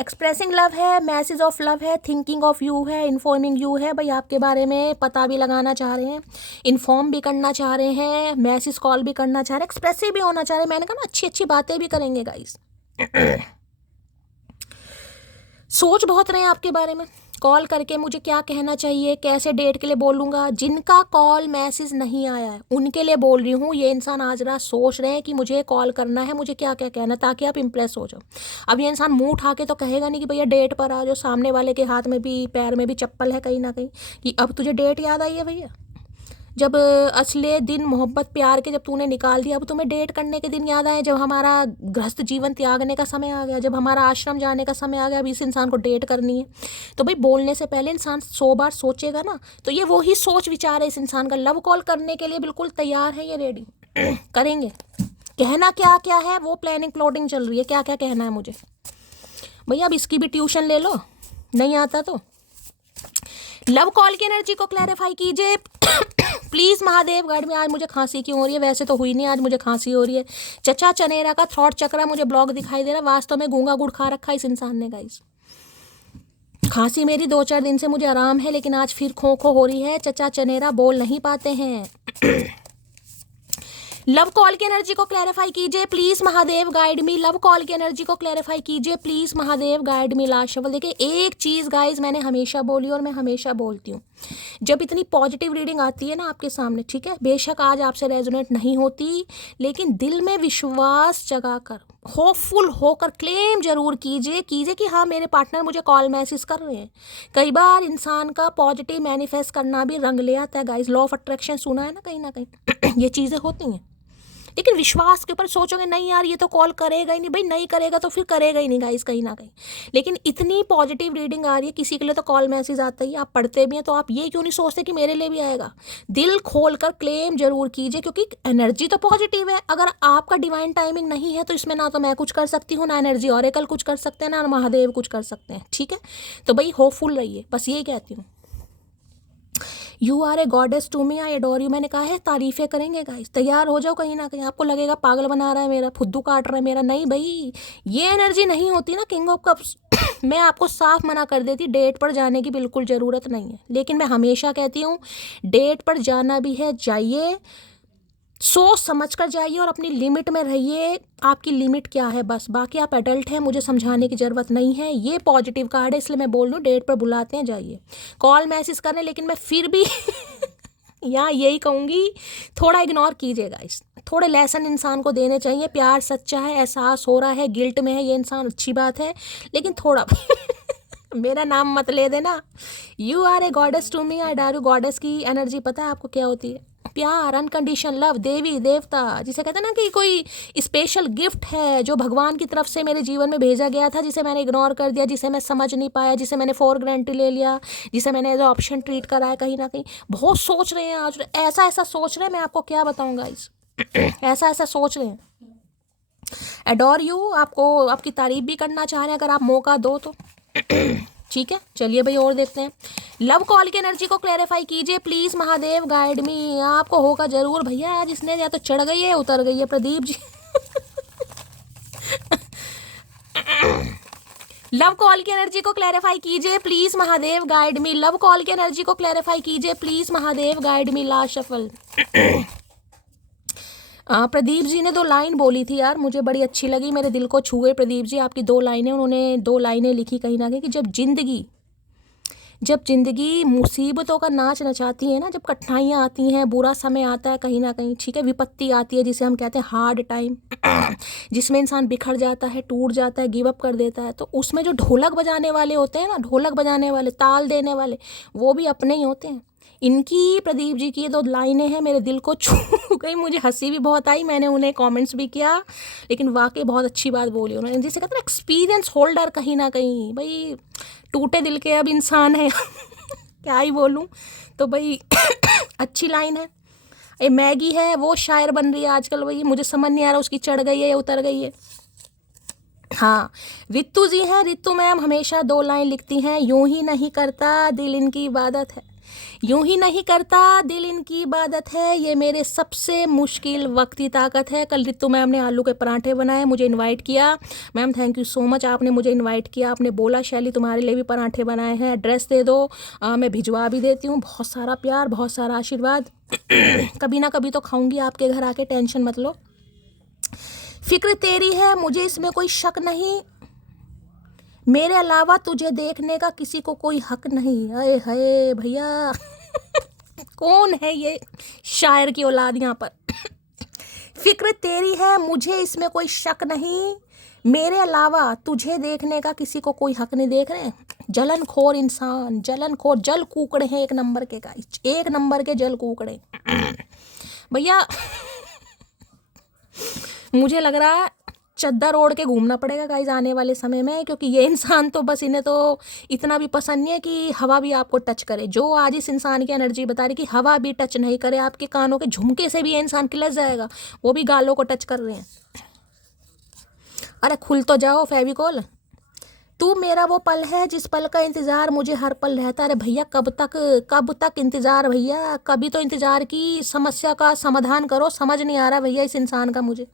एक्सप्रेसिंग लव है, मैसेज ऑफ लव है, थिंकिंग ऑफ यू है, इन्फॉर्मिंग यू है। भाई आपके बारे में पता भी लगाना चाह रहे हैं, इन्फॉर्म भी करना चाह रहे हैं, मैसेज कॉल भी करना चाह रहे हैं, एक्सप्रेसिव भी होना चाह रहे हैं। मैंने कहा ना अच्छी अच्छी बातें भी करेंगे गाइस। सोच बहुत रहे हैं आपके बारे में, कॉल करके मुझे क्या कहना चाहिए, कैसे डेट के लिए बोलूँगा। जिनका कॉल मैसेज नहीं आया है उनके लिए बोल रही हूँ, ये इंसान आज रात सोच रहे हैं कि मुझे कॉल करना है, मुझे क्या क्या कहना है, ताकि आप इम्प्रेस हो जाओ। अब ये इंसान मुंह उठा के तो कहेगा नहीं कि भैया डेट पर आ जाओ, सामने वाले के हाथ में भी पैर में भी चप्पल है कहीं ना कहीं, कि अब तुझे डेट याद आई है भैया। जब असली दिन मोहब्बत प्यार के जब तूने निकाल दिया, अब तुम्हें डेट करने के दिन याद आए, जब हमारा गृहस्थ जीवन त्यागने का समय आ गया, जब हमारा आश्रम जाने का समय आ गया, अब इस इंसान को डेट करनी है। तो भाई बोलने से पहले इंसान 100 बार सोचेगा ना, तो ये वही सोच विचार है इस इंसान का। लव कॉल करने के लिए बिल्कुल तैयार है, ये रेडी करेंगे। कहना क्या क्या है वो प्लानिंग प्लॉटिंग चल रही है, क्या क्या कहना है मुझे। भैया अब इसकी भी ट्यूशन ले लो, नहीं आता तो। लव कॉल की एनर्जी को क्लैरिफाई कीजिए प्लीज महादेव गाइड में। आज मुझे खांसी क्यों हो रही है, वैसे तो हुई नहीं, आज मुझे खांसी हो रही है। चचा चनेरा का थ्रॉट चक्रा मुझे ब्लॉक दिखाई दे रहा है, वास्तव में गूंगा गुड़ खा रखा है इस इंसान ने गाइस। खांसी मेरी 2-4 दिन से मुझे आराम है, लेकिन आज फिर खो खो हो रही है। चचा चनेरा बोल नहीं पाते हैं। लव कॉल की एनर्जी को क्लैरिफाई कीजिए please Mahadev guide me. Love call की एनर्जी को क्लैरिफाई कीजिए please Mahadev guide me. Last shuffle. देखिए एक चीज गाइज मैंने हमेशा बोली और मैं हमेशा बोलती हूँ, जब इतनी पॉजिटिव रीडिंग आती है ना आपके सामने, ठीक है, बेशक आज आपसे रेजोनेट नहीं होती, लेकिन दिल में विश्वास जगाकर, होपफुल होकर क्लेम जरूर कीजिए कि हाँ मेरे पार्टनर मुझे कॉल मैसेज कर रहे हैं। कई बार इंसान का पॉजिटिव मैनिफेस्ट करना भी रंग ले आता है गाइज। लॉ ऑफ अट्रैक्शन सुना है ना कहीं ये चीज़ें होती हैं, लेकिन विश्वास के ऊपर सोचोगे नहीं यार ये तो कॉल करेगा ही नहीं, भाई नहीं करेगा तो फिर करेगा ही नहीं गाइस कहीं ना कहीं। लेकिन इतनी पॉजिटिव रीडिंग आ रही है, किसी के लिए तो कॉल मैसेज आता ही, आप पढ़ते भी हैं, तो आप ये क्यों नहीं सोचते कि मेरे लिए भी आएगा। दिल खोल कर क्लेम जरूर कीजिए, क्योंकि एनर्जी तो पॉजिटिव है। अगर आपका डिवाइन टाइमिंग नहीं है तो इसमें ना तो मैं कुछ कर सकती हूँ, ना एनर्जी ऑरेकल कुछ कर सकते हैं, ना महादेव कुछ कर सकते हैं, ठीक है। तो भाई होपफुल रहिए, बस यही कहती हूँ। You are a goddess to me, I adore you. मैंने कहा है तारीफें करेंगे गाइस, तैयार हो जाओ। कहीं ना कहीं आपको लगेगा पागल बना रहा है मेरा, फुद्दू काट रहा है मेरा, नहीं भाई ये एनर्जी नहीं होती ना किंग ऑफ कप्स। मैं आपको साफ मना कर देती, डेट पर जाने की बिल्कुल ज़रूरत नहीं है, लेकिन मैं हमेशा कहती हूँ डेट पर जाना भी है जाइए, सोच समझ कर जाइए और अपनी लिमिट में रहिए। आपकी लिमिट क्या है बस, बाकी आप एडल्ट हैं, मुझे समझाने की ज़रूरत नहीं है। ये पॉजिटिव कार्ड है इसलिए मैं बोल रही हूँ, डेट पर बुलाते हैं जाइए, कॉल मैसेज करें, लेकिन मैं फिर भी यहाँ यही कहूँगी थोड़ा इग्नोर कीजिएगा। इस थोड़े लेसन इंसान को देने चाहिए। प्यार सच्चा है, एहसास हो रहा है, गिल्ट में है ये इंसान, अच्छी बात है, लेकिन थोड़ा मेरा नाम मत ले देना। You are a goddess to me, I adore you. Goddess की एनर्जी पता है आपको क्या होती है? प्यार, अनकंडीशनल लव, देवी देवता, जिसे कहते हैं ना कि कोई स्पेशल गिफ्ट है जो भगवान की तरफ से मेरे जीवन में भेजा गया था, जिसे मैंने इग्नोर कर दिया, जिसे मैं समझ नहीं पाया, जिसे मैंने फॉर ग्रांटेड ले लिया, जिसे मैंने एज ए ऑप्शन ट्रीट करा है। कहीं ना कहीं बहुत सोच रहे हैं आज, ऐसा ऐसा सोच रहे हैं, मैं आपको क्या बताऊँगा इस ऐसा ऐसा सोच रहे हैं। एडोर यू, आपको आपकी तारीफ भी करना चाह रहे हैं अगर आप मौका दो तो। ठीक है, चलिए भाई और देखते हैं। लव कॉल की एनर्जी को क्लैरिफाई कीजिए प्लीज महादेव गाइड मी। आपको होगा जरूर भैया, आज इसने या तो चढ़ गई है उतर गई है प्रदीप जी। लव कॉल की एनर्जी को क्लैरिफाई कीजिए please Mahadev guide me. Love call की एनर्जी को क्लैरिफाई कीजिए please Mahadev guide me. Last shuffle. Pradeep ji ने 2 लाइन बोली थी यार, मुझे बड़ी अच्छी लगी, मेरे दिल को छुए प्रदीप जी। आपकी 2 लाइनें, उन्होंने 2 लाइनें लिखी कहीं ना कहीं कि जब जिंदगी जब ज़िंदगी मुसीबतों का नाच नचाती है ना, जब कठिनाइयाँ आती हैं, बुरा समय आता है कहीं ना कहीं, ठीक है, विपत्ति आती है जिसे हम कहते हैं हार्ड टाइम, जिसमें इंसान बिखर जाता है, टूट जाता है, गिव अप कर देता है, तो उसमें जो ढोलक बजाने वाले होते हैं ना, ढोलक बजाने वाले, ताल देने वाले, वो भी अपने ही होते हैं। इनकी, प्रदीप जी की ये 2 लाइनें हैं, मेरे दिल को छू गई, मुझे हंसी भी बहुत आई, मैंने उन्हें कमेंट्स भी किया, लेकिन वाकई बहुत अच्छी बात बोली उन्होंने, जिसे कहते हैं एक्सपीरियंस होल्डर कहीं ना कहीं, भाई टूटे दिल के अब इंसान है क्या ही बोलूं, तो भाई अच्छी लाइन है। ये मैगी है वो शायर बन रही है आजकल, भाई मुझे समझ नहीं आ रहा उसकी चढ़ गई है या उतर गई है। हाँ, रितु जी हैं, रितु मैम हमेशा 2 लाइन लिखती हैं, यूं ही नहीं करता दिल इनकी इबादत है, यूं ही नहीं करता दिल इनकी इबादत है, ये मेरे सबसे मुश्किल वक्त की ताकत है। कल रितु मैम ने आलू के पराठे बनाए, मुझे इनवाइट किया, ma'am thank you so much, आपने मुझे इनवाइट किया, आपने बोला शैली तुम्हारे लिए भी पराठे बनाए हैं, एड्रेस दे दो, मैं भिजवा भी देती हूँ। बहुत सारा प्यार, बहुत सारा आशीर्वाद कभी ना कभी तो खाऊंगी आपके घर आके, टेंशन मत लो। फिक्र तेरी है मुझे इसमें कोई शक नहीं, मेरे अलावा तुझे देखने का किसी को कोई हक नहीं। अरे हाय भैया कौन है ये शायर की औलाद यहाँ पर। फिक्र तेरी है मुझे इसमें कोई शक नहीं, मेरे अलावा तुझे देखने का किसी को कोई हक नहीं। देख रहे हैं, जलनखोर इंसान, जलनखोर, जल कूकड़े हैं 1 नंबर के गाइस, 1 नंबर के जल कूकड़े भैया। मुझे लग रहा है चद्दर ओढ़ के घूमना पड़ेगा गाइज आने वाले समय में, क्योंकि ये इंसान तो बस, इन्हें तो इतना भी पसंद नहीं है कि हवा भी आपको टच करे। जो आज इस इंसान की एनर्जी बता रही कि हवा भी टच नहीं करे, आपके कानों के झुमके से भी ये इंसान किलस जाएगा, वो भी गालों को टच कर रहे हैं। अरे खुल तो जाओ फेविकोल, तू मेरा वो पल है जिस पल का इंतज़ार मुझे हर पल रहता। अरे भैया कब तक इंतज़ार भैया, कभी तो इंतज़ार की समस्या का समाधान करो, समझ नहीं आ रहा भैया इस इंसान का मुझे।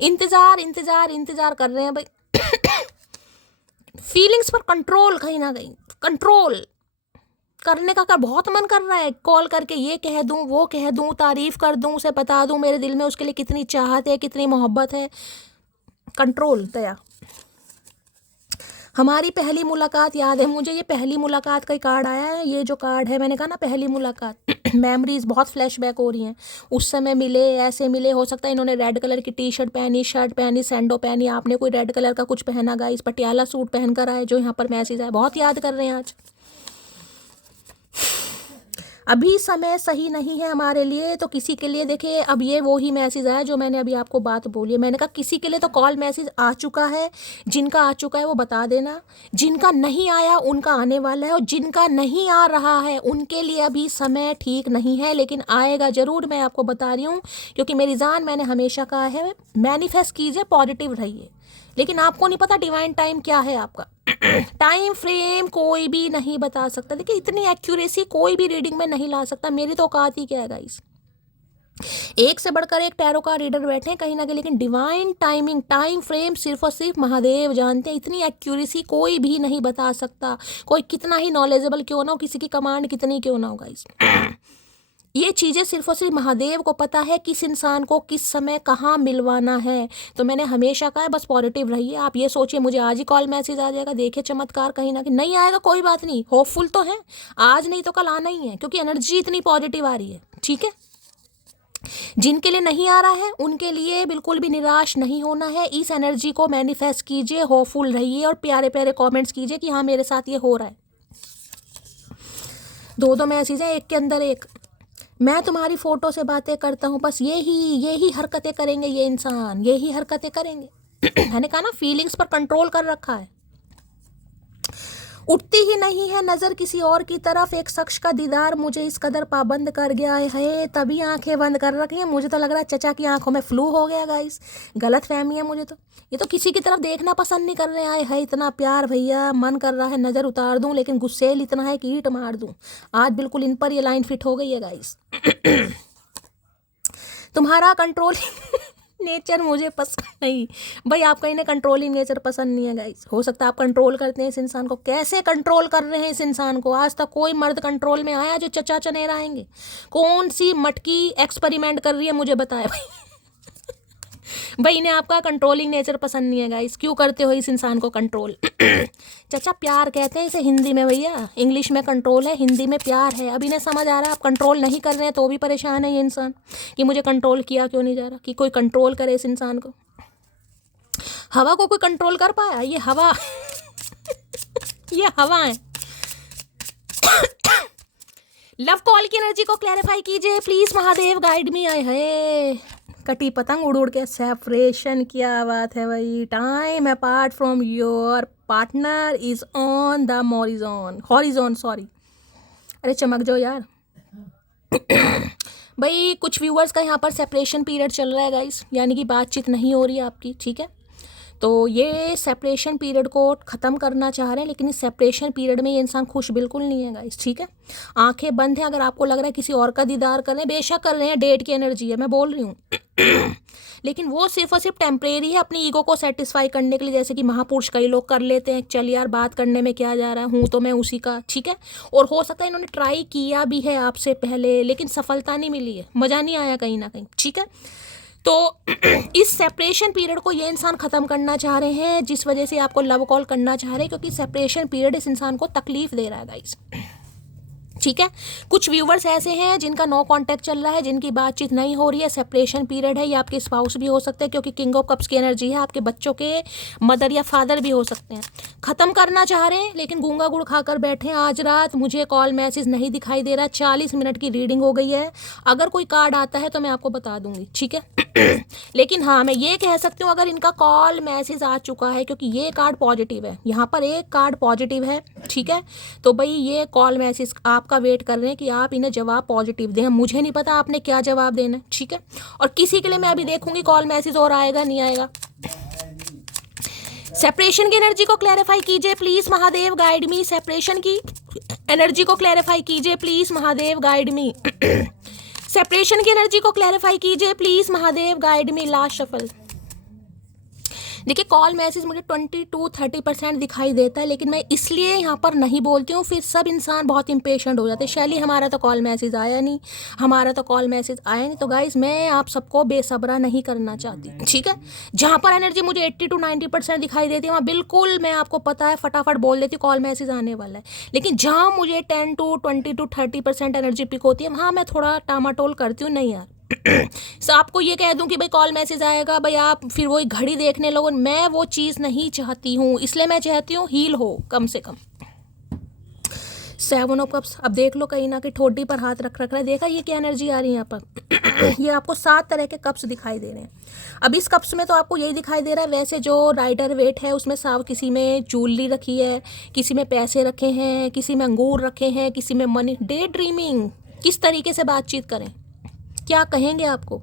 इंतज़ार इंतज़ार इंतज़ार कर रहे हैं भाई। फीलिंग्स पर कंट्रोल, कहीं ना कहीं कंट्रोल करने का बहुत मन कर रहा है, कॉल करके ये कह दूं, वो कह दूं, तारीफ़ कर दूं, उसे बता दूं मेरे दिल में उसके लिए कितनी चाहत है, कितनी मोहब्बत है। कंट्रोल दया। हमारी पहली मुलाकात याद है मुझे, ये पहली मुलाकात का ही कार्ड आया है, ये जो कार्ड है, मैंने कहा ना पहली मुलाकात। मेमोरीज बहुत फ्लैशबैक हो रही हैं, उस समय मिले, ऐसे मिले, हो सकता है इन्होंने रेड कलर की टी शर्ट पहनी, शर्ट पहनी, सैंडो पहनी, आपने कोई रेड कलर का कुछ पहना गाइस, पटियाला सूट पहन कर आए, जो यहाँ पर मैसेज आए, बहुत याद कर रहे हैं आज। अभी समय सही नहीं है हमारे लिए, तो किसी के लिए देखिए, अब ये वो ही मैसेज आया जो मैंने अभी आपको बात बोली है। मैंने कहा किसी के लिए तो कॉल मैसेज आ चुका है, जिनका आ चुका है वो बता देना, जिनका नहीं आया उनका आने वाला है, और जिनका नहीं आ रहा है उनके लिए अभी समय ठीक नहीं है, लेकिन आएगा ज़रूर, मैं आपको बता रही हूँ, क्योंकि मेरी जान, मैंने हमेशा कहा है मैनिफेस्ट कीजिए, पॉजिटिव रहिए, लेकिन आपको नहीं पता डिवाइन टाइम क्या है आपका। टाइम फ्रेम कोई भी नहीं बता सकता, देखिए इतनी एक्यूरेसी कोई भी रीडिंग में नहीं ला सकता, मेरी तो औकात ही क्या है गाइस। एक से बढ़कर एक टैरो का रीडर बैठे हैं कहीं ना कहीं, लेकिन डिवाइन टाइमिंग, टाइम फ्रेम सिर्फ और सिर्फ महादेव जानते हैं, इतनी एक्यूरेसी कोई भी नहीं बता सकता, कोई कितना ही नॉलेजेबल क्यों ना हो, किसी की कमांड कितनी क्यों ना हो गाइस। ये चीज़ें सिर्फ और सिर्फ महादेव को पता है किस इंसान को किस समय कहाँ मिलवाना है। तो मैंने हमेशा कहा है बस पॉजिटिव रहिए। आप ये सोचिए मुझे आज ही कॉल मैसेज आ जाएगा, देखिए चमत्कार, कहीं ना कहीं नहीं आएगा कोई बात नहीं, होपफुल तो है, आज नहीं तो कल आना ही है, क्योंकि एनर्जी इतनी पॉजिटिव आ रही है, ठीक है। जिनके लिए नहीं आ रहा है उनके लिए बिल्कुल भी निराश नहीं होना है, इस एनर्जी को मैनिफेस्ट कीजिए, होपफुल रहिए, और प्यारे प्यारे कमेंट्स कीजिए कि हाँ मेरे साथ ये हो रहा है। 2 मैसेज हैं, एक के अंदर एक। मैं तुम्हारी फ़ोटो से बातें करता हूँ, बस यही हरकतें करेंगे ये इंसान, यही हरकतें करेंगे। मैंने कहा ना फीलिंग्स पर कंट्रोल कर रखा है। उठती ही नहीं है नज़र किसी और की तरफ, एक शख्स का दीदार मुझे इस कदर पाबंद कर गया है, तभी आंखें बंद कर रखी हैं। मुझे तो लग रहा है चचा की आंखों में फ्लू हो गया गाइस, गलत फहमी है मुझे तो। ये तो किसी की तरफ देखना पसंद नहीं कर रहे हैं, आए है इतना प्यार भैया, मन कर रहा है नज़र उतार दूं, लेकिन गुस्सेल इतना है कि ईंट मार दूं। आज बिल्कुल इन पर ये लाइन फिट हो गई है गाइस। तुम्हारा कंट्रोल नेचर मुझे पसंद नहीं भाई, आपका इन्हें कंट्रोलिंग नेचर पसंद नहीं है गाइस। हो सकता है आप कंट्रोल करते हैं इस इंसान को, कैसे कंट्रोल कर रहे हैं इस इंसान को। आज तक कोई मर्द कंट्रोल में आया जो चचा चनेरा आएंगे? कौन सी मटकी एक्सपेरिमेंट कर रही है मुझे बताए भाई। भाई इन्हें आपका कंट्रोलिंग नेचर पसंद नहीं है गाइस, क्यों करते हो इस इंसान को कंट्रोल। चाचा प्यार कहते हैं इसे हिंदी में भैया, इंग्लिश में कंट्रोल है, हिंदी में प्यार है। अब इन्हें समझ आ रहा है आप कंट्रोल नहीं कर रहे हैं तो भी परेशान है ये इंसान कि मुझे कंट्रोल किया क्यों नहीं जा रहा, कि कोई कंट्रोल करे इस इंसान को। हवा को कोई कंट्रोल कर पाया? ये हवा ये हवा है। लव कॉल की एनर्जी को क्लैरिफाई कीजिए प्लीज महादेव, गाइड मी। आए है कटी पतंग उड़ उड़ के सेपरेशन, क्या बात है भाई। Time apart from your partner is on the horizon sorry. अरे चमक जाओ यार। भाई कुछ व्यूअर्स का यहाँ पर सेपरेशन पीरियड चल रहा है गाइस, यानी कि बातचीत नहीं हो रही है आपकी, ठीक है। तो ये सेपरेशन पीरियड को ख़त्म करना चाह रहे हैं, लेकिन इस सेपरेशन पीरियड में ये इंसान खुश बिल्कुल नहीं है गाइस, ठीक है। आंखें बंद हैं, अगर आपको लग रहा है किसी और का दीदार कर रहे हैं, बेशक कर रहे हैं, डेट की एनर्जी है मैं बोल रही हूँ। लेकिन वो सिर्फ और सिर्फ टेम्परेरी है, अपनी ईगो को सेटिस्फाई करने के लिए, जैसे कि महापुरुष कई लोग कर लेते हैं, चल यार बात करने में क्या जा रहा है, हूँ तो मैं उसी का, ठीक है। और हो सकता है इन्होंने ट्राई किया भी है आपसे पहले, लेकिन सफलता नहीं मिली है, मज़ा नहीं आया कहीं ना कहीं, ठीक है। तो इस सेपरेशन पीरियड को ये इंसान ख़त्म करना चाह रहे हैं, जिस वजह से आपको लव कॉल करना चाह रहे हैं, क्योंकि सेपरेशन पीरियड इस इंसान को तकलीफ दे रहा है गाइस, ठीक है। कुछ व्यूवर्स ऐसे हैं जिनका नो कांटेक्ट चल रहा है, जिनकी बातचीत नहीं हो रही है, सेपरेशन पीरियड है। ये आपके स्पाउस भी हो सकते हैं, क्योंकि किंग ऑफ कप्स की एनर्जी है, आपके बच्चों के मदर या फादर भी हो सकते हैं। ख़त्म करना चाह रहे हैं लेकिन गूंगा गुड़ खाकर बैठे हैं आज रात, मुझे कॉल मैसेज नहीं दिखाई दे रहा। 40 मिनट की रीडिंग हो गई है, अगर कोई कार्ड आता है तो मैं आपको बता दूंगी, ठीक है। लेकिन हाँ मैं ये कह सकती हूँ अगर इनका कॉल मैसेज आ चुका है, क्योंकि ये कार्ड पॉजिटिव है, यहाँ पर एक कार्ड पॉजिटिव है, ठीक है। तो भाई ये कॉल मैसेज आपका वेट कर रहे हैं कि आप इन्हें जवाब पॉजिटिव दें। मुझे नहीं पता आपने क्या जवाब देना है, ठीक है। और किसी के लिए मैं अभी देखूंगी कॉल मैसेज और आएगा नहीं आएगा। सेपरेशन की एनर्जी को क्लैरिफाई कीजिए please Mahadev, guide me. Separation की एनर्जी को क्लैरिफाई कीजिए please Mahadev, guide me. Separation की एनर्जी को क्लैरिफाई कीजिए please Mahadev, guide me. Last shuffle. देखिए कॉल मैसेज मुझे 20-30% दिखाई देता है, लेकिन मैं इसलिए यहाँ पर नहीं बोलती हूँ, फिर सब इंसान बहुत इम्पेशेंट हो जाते हैं। शैली हमारा तो कॉल मैसेज आया नहीं, हमारा तो कॉल मैसेज आया नहीं। तो गाइज मैं आप सबको बेसब्रा नहीं करना चाहती, ठीक है। जहाँ पर एनर्जी मुझे 80-90% दिखाई देती है, वहाँ बिल्कुल मैं आपको पता है फटाफट बोल देती हूँ कॉल मैसेज आने वाला है। लेकिन जहाँ मुझे 10-20-30% एनर्जी पिक होती है, वहाँ मैं थोड़ा टामाटोल करती हूँ, नहीं यार so, आपको ये कह दूं कि भाई कॉल मैसेज आएगा, भाई आप फिर वही घड़ी देखने लगो, मैं वो चीज़ नहीं चाहती हूँ। इसलिए मैं चाहती हूँ हील हो कम से कम। 7 ऑफ कप्स। अब देख लो कहीं ना कहीं ठोडी पर हाथ रख रहा है, देखा ये क्या एनर्जी आ रही है यहाँ पर। ये आपको 7 तरह के कप्स दिखाई दे रहे हैं। अब इस कप्स में तो आपको यही दिखाई दे रहा है, वैसे जो राइडर वेट है उसमें साव, किसी में ज्वेलरी रखी है, किसी में पैसे रखे हैं, किसी में अंगूर रखे हैं, किसी में मनी। डे ड्रीमिंग, किस तरीके से बातचीत करें, क्या कहेंगे आपको।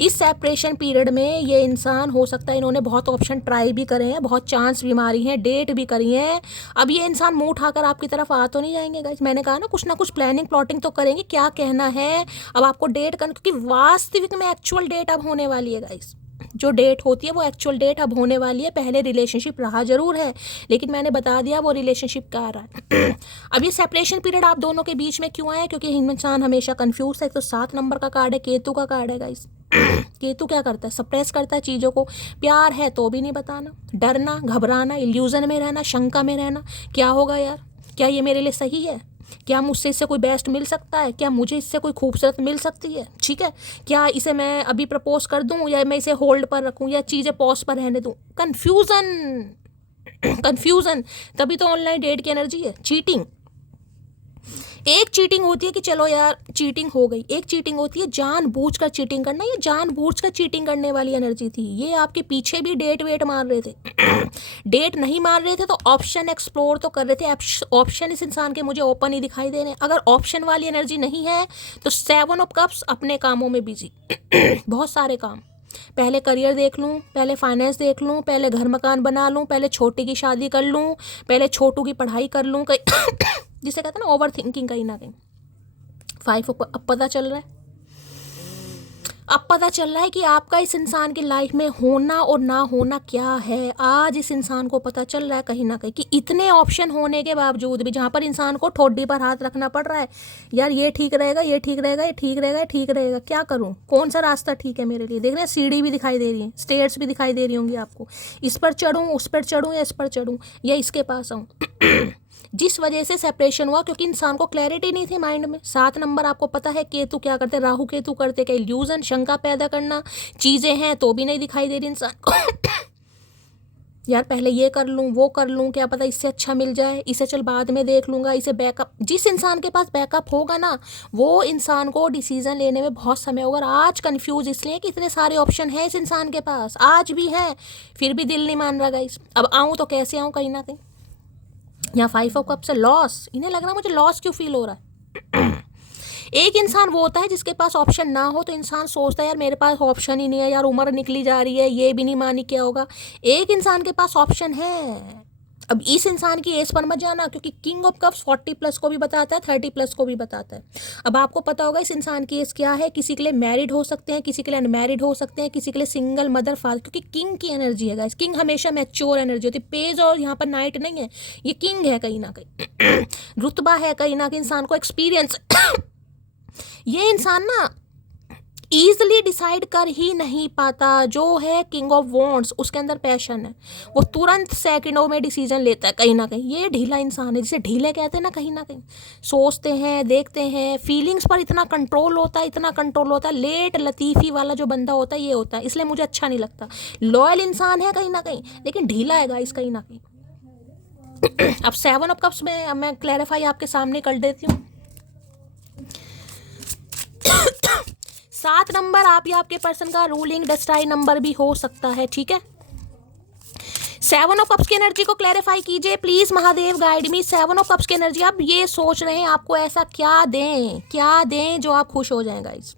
इस सेपरेशन पीरियड में ये इंसान हो सकता है इन्होंने बहुत ऑप्शन ट्राई भी करे हैं, बहुत चांस भी मारी हैं, डेट भी करी हैं। अब ये इंसान मुंह उठाकर आपकी तरफ आ तो नहीं जाएंगे गाइस, मैंने कहा ना कुछ प्लानिंग प्लॉटिंग तो करेंगे, क्या कहना है अब आपको डेट करना, क्योंकि वास्तविक में एक्चुअल डेट अब होने वाली है गाइस। जो डेट होती है वो एक्चुअल डेट अब होने वाली है। पहले रिलेशनशिप रहा जरूर है, लेकिन मैंने बता दिया वो रिलेशनशिप क्या रहा है। अब ये सेपरेशन पीरियड आप दोनों के बीच में क्यों आया, क्योंकि इंसान हमेशा कंफ्यूज है। तो 7 नंबर का कार्ड है, केतु का कार्ड है गाइस। केतु क्या करता है, सप्रेस करता है चीज़ों को। प्यार है तो भी नहीं बताना, डरना, घबराना, इल्यूजन में रहना, शंका में रहना, क्या होगा यार, क्या ये मेरे लिए सही है, क्या मुझसे इससे कोई बेस्ट मिल सकता है, क्या मुझे इससे कोई खूबसूरत मिल सकती है, ठीक है। क्या इसे मैं अभी प्रपोज कर दूं या मैं इसे होल्ड पर रखूं या चीज़ें पॉज पर रहने दूं। कन्फ्यूज़न तभी तो ऑनलाइन डेट की एनर्जी है। चीटिंग, एक चीटिंग होती है कि चलो यार चीटिंग हो गई, एक चीटिंग होती है जानबूझकर चीटिंग करना। ये जानबूझकर चीटिंग करने वाली एनर्जी थी। ये आपके पीछे भी डेट वेट मार रहे थे। डेट नहीं मार रहे थे तो ऑप्शन एक्सप्लोर तो कर रहे थे। ऑप्शन इस इंसान के मुझे ओपन ही दिखाई दे रहे हैं। अगर ऑप्शन वाली एनर्जी नहीं है तो 7 ऑफ कप्स अपने कामों में बिजी। बहुत सारे काम, पहले करियर देख लूँ, पहले फाइनेंस देख लूँ, पहले घर मकान बना लूँ, पहले छोटी की शादी कर लूँ, पहले छोटू की पढ़ाई कर लूँ। जिसे कहते हैं ना ओवर थिंकिंग, कहीं ना कहीं 5 अब पता चल रहा है। अब पता चल रहा है कि आपका इस इंसान की लाइफ में होना और ना होना क्या है। आज इस इंसान को पता चल रहा है कहीं ना कहीं कि इतने ऑप्शन होने के बावजूद भी, जहाँ पर इंसान को ठोडी पर हाथ रखना पड़ रहा है, यार ये ठीक रहेगा, ये ठीक रहेगा, ये ठीक रहेगा, ये ठीक रहेगा, क्या करूँ, कौन सा रास्ता ठीक है मेरे लिए। देख रहे हैं सीढ़ी भी दिखाई दे रही है, स्टेयर्स भी दिखाई दे रही होंगी आपको, इस पर चढ़ूँ, उस पर चढ़ूँ, या इस पर चढ़ूँ, या इसके पास आऊँ। जिस वजह से सेपरेशन हुआ, क्योंकि इंसान को क्लैरिटी नहीं थी माइंड में। 7 नंबर आपको पता है केतु क्या करते, राहु केतु करते क्या, इल्यूजन, शंका पैदा करना, चीज़ें हैं तो भी नहीं दिखाई दे रही इंसान को। यार पहले ये कर लूँ, वो कर लूँ, क्या पता इससे अच्छा मिल जाए, इसे चल बाद में देख लूँगा, इसे बैकअप। जिस इंसान के पास बैकअप होगा ना, वो इंसान को डिसीजन लेने में बहुत समय होगा। आज कंफ्यूज इसलिए कि इतने सारे ऑप्शन हैं इस इंसान के पास, आज भी हैं, फिर भी दिल नहीं मान रहा गाइस। अब आऊँ तो कैसे आऊँ, कहीं ना कहीं यहाँ 5 ऑफ कप से लॉस, इन्हें लग रहा है मुझे लॉस क्यों फील हो रहा है। एक इंसान वो होता है जिसके पास ऑप्शन ना हो तो इंसान सोचता है यार मेरे पास ऑप्शन ही नहीं है, यार उम्र निकली जा रही है, ये भी नहीं मानी क्या होगा। एक इंसान के पास ऑप्शन है। अब इस इंसान की एज पर मत जाना, क्योंकि किंग ऑफ कप्स 40+ को भी बताता है, 30+ को भी बताता है। अब आपको पता होगा इस इंसान की एज क्या है। किसी के लिए मैरिड हो सकते हैं, किसी के लिए अनमैरिड हो सकते हैं, किसी के लिए सिंगल मदर फादर, क्योंकि किंग की एनर्जी है गाइस। किंग हमेशा मैच्योर एनर्जी होती है, पेज और यहाँ पर नाइट नहीं है, ये किंग है कहीं ना कहीं। रुतबा है कहीं ना कहीं, इंसान को एक्सपीरियंस। ये इंसान ना ईजिली डिसाइड कर ही नहीं पाता। जो है किंग ऑफ वॉन्ड्स, उसके अंदर पैशन है, वो तुरंत सेकंडों में डिसीजन लेता है कहीं ना कहीं। ये ढीला इंसान है, जिसे ढीले कहते हैं ना, कहीं ना कहीं सोचते हैं, देखते हैं, फीलिंग्स पर इतना कंट्रोल होता है, इतना कंट्रोल होता है। लेट लतीफ़ी वाला जो बंदा होता है ये होता है, इसलिए मुझे अच्छा नहीं लगता। लॉयल इंसान है कहीं ना कहीं, लेकिन ढीला है गाइस कहीं ना कहीं। अब 7 ऑफ कप्स में मैं क्लैरिफाई आपके सामने कर देती हूँ। 7 नंबर आप या आपके पर्सन का रूलिंग डेस्टाई नंबर भी हो सकता है, ठीक है। 7 ऑफ कप्स की एनर्जी को क्लैरिफाई कीजिए please Mahadev, guide me. 7 of cups की एनर्जी, आप ये सोच रहे हैं आपको ऐसा क्या दें, क्या दें जो आप खुश हो जाएं गाइस।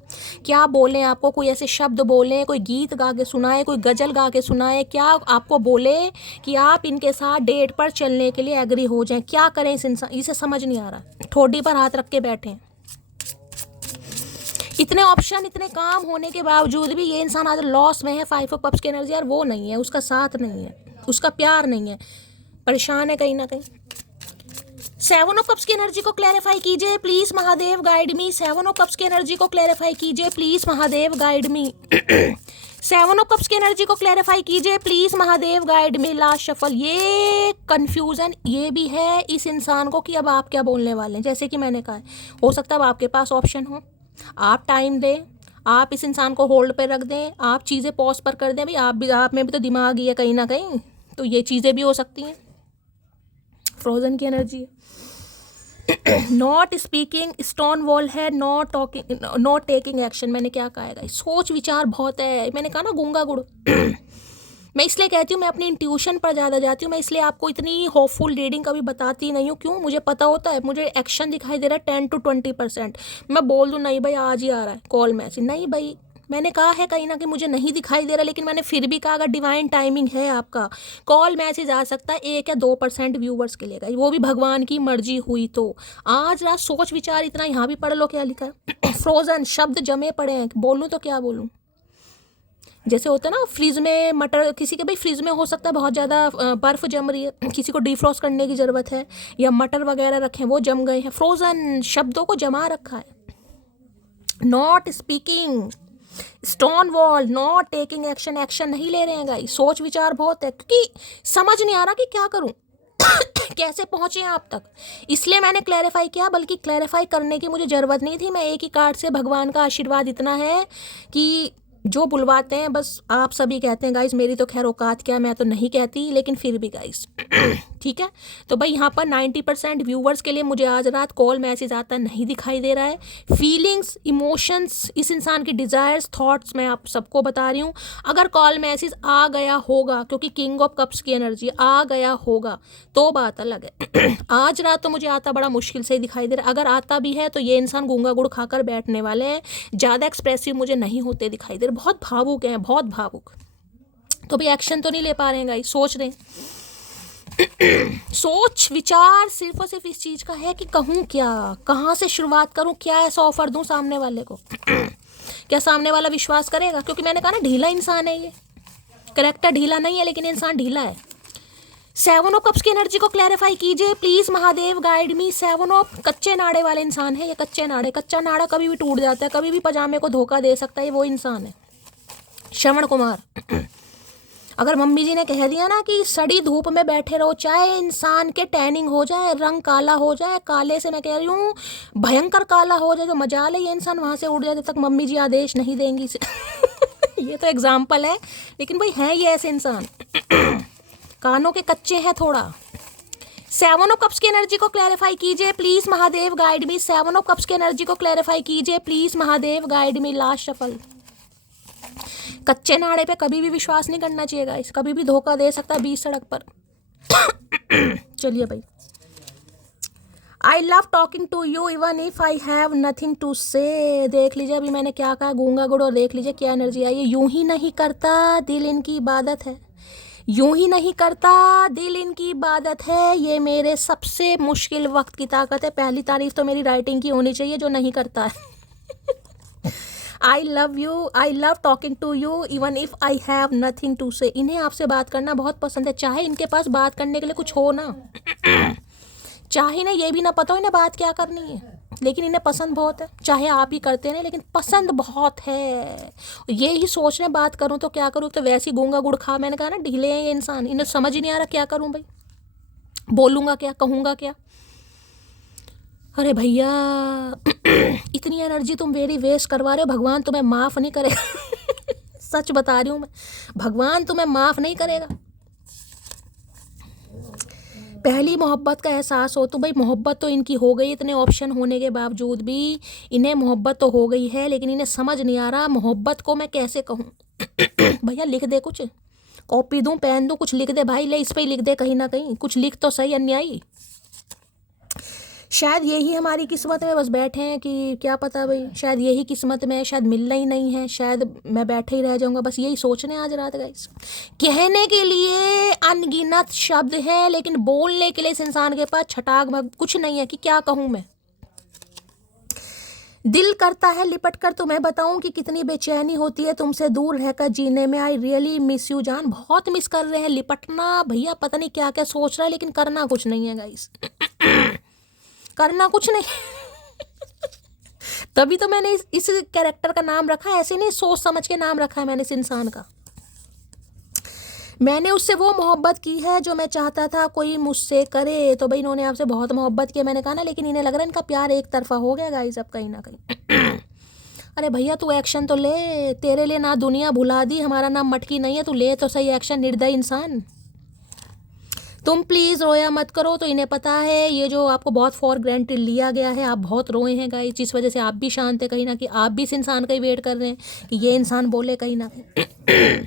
क्या बोलें आपको, कोई ऐसे शब्द बोलें, कोई गीत गा के सुनाए, कोई गजल गा के सुनाए, क्या आपको बोले कि आप इनके साथ डेट पर चलने के लिए एग्री हो जाएं। क्या करें इस इंसान, इसे समझ नहीं आ रहा, ठोडी पर हाथ रख के बैठे हैं। इतने ऑप्शन, इतने काम होने के बावजूद भी ये इंसान आज लॉस में है। 5 ऑफ कप्स की एनर्जी, यार वो नहीं है, उसका साथ नहीं है, उसका प्यार नहीं है, परेशान है कहीं ना कहीं। 7 ऑफ कप्स की एनर्जी को क्लैरिफाई कीजिए please Mahadev, guide me. 7 of cups की एनर्जी को क्लैरिफाई कीजिए please Mahadev, guide me. 7 of cups की एनर्जी को क्लैरिफाई कीजिए please Mahadev, guide me. Last shuffle. ये कंफ्यूजन ये भी है इस इंसान को कि अब आप क्या बोलने वाले हैं। जैसे कि मैंने कहा, हो सकता है अब आपके पास ऑप्शन हो, आप टाइम दें, आप इस इंसान को होल्ड पर रख दें, आप चीज़ें पॉज पर कर दें। भाई आप में भी तो दिमाग ही है कहीं ना कहीं, तो ये चीज़ें भी हो सकती हैं। फ्रोजन की एनर्जी है। नॉट स्पीकिंग, स्टोन वॉल है, not talking, not taking action. मैंने क्या कहा है, सोच विचार बहुत है। मैंने कहा ना गूंगा गुड़। मैं इसलिए कहती हूँ मैं अपनी इंट्यूशन पर ज़्यादा जाती हूँ। मैं इसलिए आपको इतनी होपफुल रीडिंग कभी बताती नहीं हूँ। क्यों, मुझे पता होता है, मुझे एक्शन दिखाई दे रहा है 10 to 20%। मैं बोल दूँ नहीं भाई आज ही आ रहा है कॉल मैसेज, नहीं भाई मैंने कहा है कहीं ना कहीं मुझे नहीं दिखाई दे रहा, लेकिन मैंने फिर भी कहा अगर डिवाइन टाइमिंग है आपका, कॉल मैसेज आ सकता है 1 या 2% व्यूवर्स के लिए, वो भी भगवान की मर्जी हुई तो। आज रात सोच विचार इतना, यहाँ भी पढ़ लो क्या लिखा है। फ्रोजन शब्द जमे पड़े हैं, बोलूँ तो क्या बोलूँ। जैसे होता है ना फ्रिज में मटर, किसी के भाई फ्रिज में हो सकता है बहुत ज़्यादा बर्फ़ जम रही है, किसी को डिफ्रॉस्ट करने की ज़रूरत है, या मटर वगैरह रखे वो जम गए हैं। फ्रोज़न शब्दों को जमा रखा है। Not speaking, stone wall, not taking action, action नहीं ले रहे हैं गाइस। सोच विचार बहुत है, क्योंकि समझ नहीं आ रहा कि क्या करूं। कैसे पहुंचे आप तक, इसलिए मैंने क्लैरिफाई किया। बल्कि क्लैरिफाई करने की मुझे ज़रूरत नहीं थी। मैं एक ही कार्ड से, भगवान का आशीर्वाद इतना है कि जो बुलवाते हैं बस आप सभी कहते हैं गाइस, मेरी तो खैर औकात क्या, मैं तो नहीं कहती, लेकिन फिर भी गाइस। ठीक है, तो भाई यहाँ पर 90% व्यूवर्स के लिए मुझे आज रात कॉल मैसेज आता नहीं दिखाई दे रहा है। फीलिंग्स, इमोशंस, इस इंसान की डिज़ायर्स, थॉट्स मैं आप सबको बता रही हूँ। अगर कॉल मैसेज आ गया होगा, क्योंकि किंग ऑफ कप्स की एनर्जी आ गया होगा तो बात अलग है। आज रात तो मुझे आता बड़ा मुश्किल से ही दिखाई दे रहा है। अगर आता भी है तो ये इंसान गूंगा गुड़ खाकर बैठने वाले हैं। ज़्यादा एक्सप्रेसिव मुझे नहीं होते दिखाई दे रहे, बहुत भावुक हैं, बहुत भावुक। तो भी एक्शन तो नहीं ले पा रहे हैं गाइस, सोच रहे हैं। सोच विचार सिर्फ और सिर्फ इस चीज़ का है कि कहूँ क्या, कहाँ से शुरुआत करूँ, क्या ऐसा ऑफर दूँ सामने वाले को। क्या सामने वाला विश्वास करेगा? क्योंकि मैंने कहा ना ढीला इंसान है ये, करेक्टर ढीला नहीं है लेकिन इंसान ढीला है। 7 ऑफ कप्स की एनर्जी को क्लैरिफाई कीजिए please Mahadev, guide me. 7 of कच्चे नाड़े वाले इंसान है ये, कच्चे नाड़े, कच्चा नाड़ा कभी भी टूट जाता है, कभी भी पजामे को धोखा दे सकता है, वो इंसान है श्रवण कुमार। अगर मम्मी जी ने कह दिया ना कि सड़ी धूप में बैठे रहो, चाहे इंसान के टैनिंग हो जाए, रंग काला हो जाए, काले से मैं कह रही हूँ भयंकर काला हो जाए, जो मजाल है ये इंसान वहाँ से उड़ जाए, जब तक मम्मी जी आदेश नहीं देंगी ये तो एग्जाम्पल है, लेकिन भाई हैं ये ऐसे इंसान कानों के कच्चे हैं थोड़ा। 7 ऑफ कप्स की एनर्जी को क्लैरिफाई कीजिए please Mahadev, guide me. 7 of cups की एनर्जी को क्लैरिफाई कीजिए please Mahadev, guide me. Last shuffle. कच्चे नाड़े पे कभी भी विश्वास नहीं करना चाहिए गाइस, कभी भी धोखा दे सकता है बीच सड़क पर चलिए भाई। I love talking to you even if I have nothing to say. देख लीजिए अभी मैंने क्या कहा, गूंगा गुड़, और देख लीजिए क्या एनर्जी आई है। यूं ही नहीं करता दिल इनकी इबादत है, यूं ही नहीं करता दिल इनकी इबादत है, ये मेरे सबसे मुश्किल वक्त की ताकत है। पहली तारीफ तो मेरी राइटिंग की होनी चाहिए जो नहीं करता है I love you, I love talking to you even if I have nothing to say. इन्हें आपसे बात करना बहुत पसंद है, चाहे इनके पास बात करने के लिए कुछ हो ना चाहे इन्हें ये भी ना पता हो इन्हें बात क्या करनी है, लेकिन इन्हें पसंद बहुत है। चाहे आप ही करते हैं लेकिन पसंद बहुत है। ये ही सोच रहे हैं बात करूं तो क्या करूं, तो वैसे ही गूंगा गुड़ खा। मैंने कहा ना ढीले हैं ये इंसान, इन्हें समझ ही नहीं आ रहा क्या करूं भाई, बोलूँगा क्या, कहूँगा क्या। अरे भैया इतनी एनर्जी तुम मेरी वेस्ट करवा रहे हो, भगवान तुम्हें माफ़ नहीं करेगा सच बता रही हूँ मैं, भगवान तुम्हें माफ़ नहीं करेगा। पहली मोहब्बत का एहसास हो तो भाई मोहब्बत तो इनकी हो गई, इतने ऑप्शन होने के बावजूद भी इन्हें मोहब्बत तो हो गई है, लेकिन इन्हें समझ नहीं आ रहा मोहब्बत को मैं कैसे कहूँ भैया लिख दे कुछ, कॉपी दूँ, पेन दूँ, कुछ लिख दे भाई, ले इस पर ही लिख दे कहीं ना कहीं, कुछ लिख तो सही अन्यायी। शायद यही हमारी किस्मत में बस बैठे हैं कि क्या पता भाई, शायद यही किस्मत में है, शायद मिलना ही नहीं है, शायद मैं बैठे ही रह जाऊंगा। बस यही सोचने आज रात गाइस। कहने के लिए अनगिनत शब्द है लेकिन बोलने के लिए इस इंसान के पास छटाक कुछ नहीं है कि क्या कहूँ मैं। दिल करता है लिपट कर तुम्हें बताऊं कि कितनी बेचैनी होती है तुमसे दूर रहकर जीने में। आई रियली मिस यू जान, बहुत मिस कर रहे हैं। लिपटना भैया पता नहीं क्या क्या सोच रहा है लेकिन करना कुछ नहीं है गाइस करना कुछ नहीं तभी तो मैंने इस कैरेक्टर का नाम रखा है, ऐसे नहीं सोच समझ के नाम रखा है मैंने इस इंसान का। मैंने उससे वो मोहब्बत की है जो मैं चाहता था कोई मुझसे करे। तो भाई इन्होंने आपसे बहुत मोहब्बत की, मैंने कहा ना, लेकिन इन्हें लग रहा है इनका प्यार एक तरफा हो गया गाइस अब कहीं ना कहीं अरे भैया तू एक्शन तो ले, तेरे लिए ना दुनिया भुला दी, हमारा नाम मटकी नहीं है, तू ले तो सही एक्शन निर्दयी इंसान। तुम प्लीज़ रोया मत करो। तो इन्हें पता है ये जो आपको बहुत फॉर ग्रांटेड लिया गया है, आप बहुत रोए हैं गाइस, जिस वजह से आप भी शांत है कहीं ना कहीं, आप भी इस इंसान का ही वेट कर रहे हैं कि ये इंसान बोले कहीं ना कहीं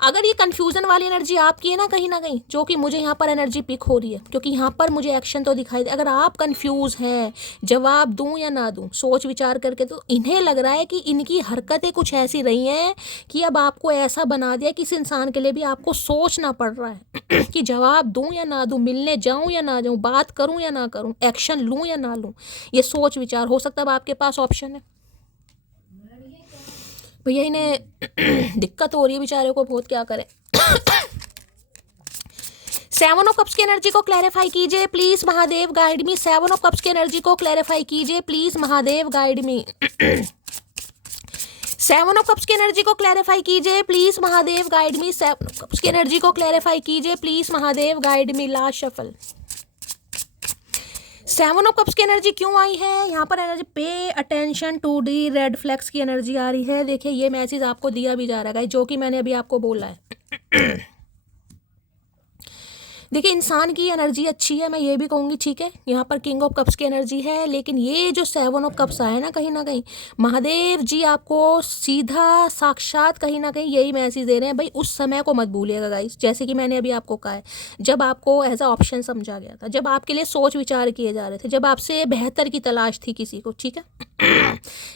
अगर ये कन्फ्यूज़न वाली एनर्जी आपकी है ना कहीं जो कि मुझे यहाँ पर एनर्जी पिक हो रही है, क्योंकि यहाँ पर मुझे एक्शन तो दिखाई दे। अगर आप कन्फ्यूज़ हैं जवाब दूँ या ना दूँ सोच विचार करके, तो इन्हें लग रहा है कि इनकी हरकतें कुछ ऐसी रही हैं कि अब आपको ऐसा बना दिया कि इस इंसान के लिए भी आपको सोचना पड़ रहा है कि जवाब दूँ या ना दूँ, मिलने जाऊँ या ना जाऊँ, बात करूँ या ना करूँ, एक्शन लूँ या ना लूँ। ये सोच विचार हो सकता है अब आपके पास ऑप्शन है भैया। इन्हें दिक्कत हो रही है बेचारे को बहुत, क्या करें 7 ऑफ कप्स की एनर्जी को क्लैरिफाई कीजिए please Mahadev, guide me. 7 of cups की एनर्जी को क्लैरिफाई कीजिए please Mahadev, guide me 7 of cups की एनर्जी को क्लैरिफाई कीजिए please Mahadev, guide me. 7 of cups की एनर्जी को क्लैरिफाई कीजिए please Mahadev, guide me. Last shuffle. 7 of cups की एनर्जी क्यों आई है यहाँ पर? Energy pay attention to the red flags की एनर्जी आ रही है। देखिए ये मैसेज आपको दिया भी जा रहा है जो कि मैंने अभी आपको बोला है देखिए इंसान की एनर्जी अच्छी है, मैं ये भी कहूँगी, ठीक है। यहाँ पर किंग ऑफ कप्स की एनर्जी है, लेकिन ये जो 7 ऑफ कप्स आए ना कहीं महादेव जी आपको सीधा साक्षात कहीं ना कहीं यही मैसेज दे रहे हैं, भाई उस समय को मत भूलिएगा गाइस। जैसे कि मैंने अभी आपको कहा है, जब आपको एज अ ऑप्शन समझा गया था, जब आपके लिए सोच विचार किए जा रहे थे, जब आपसे बेहतर की तलाश थी किसी को, ठीक है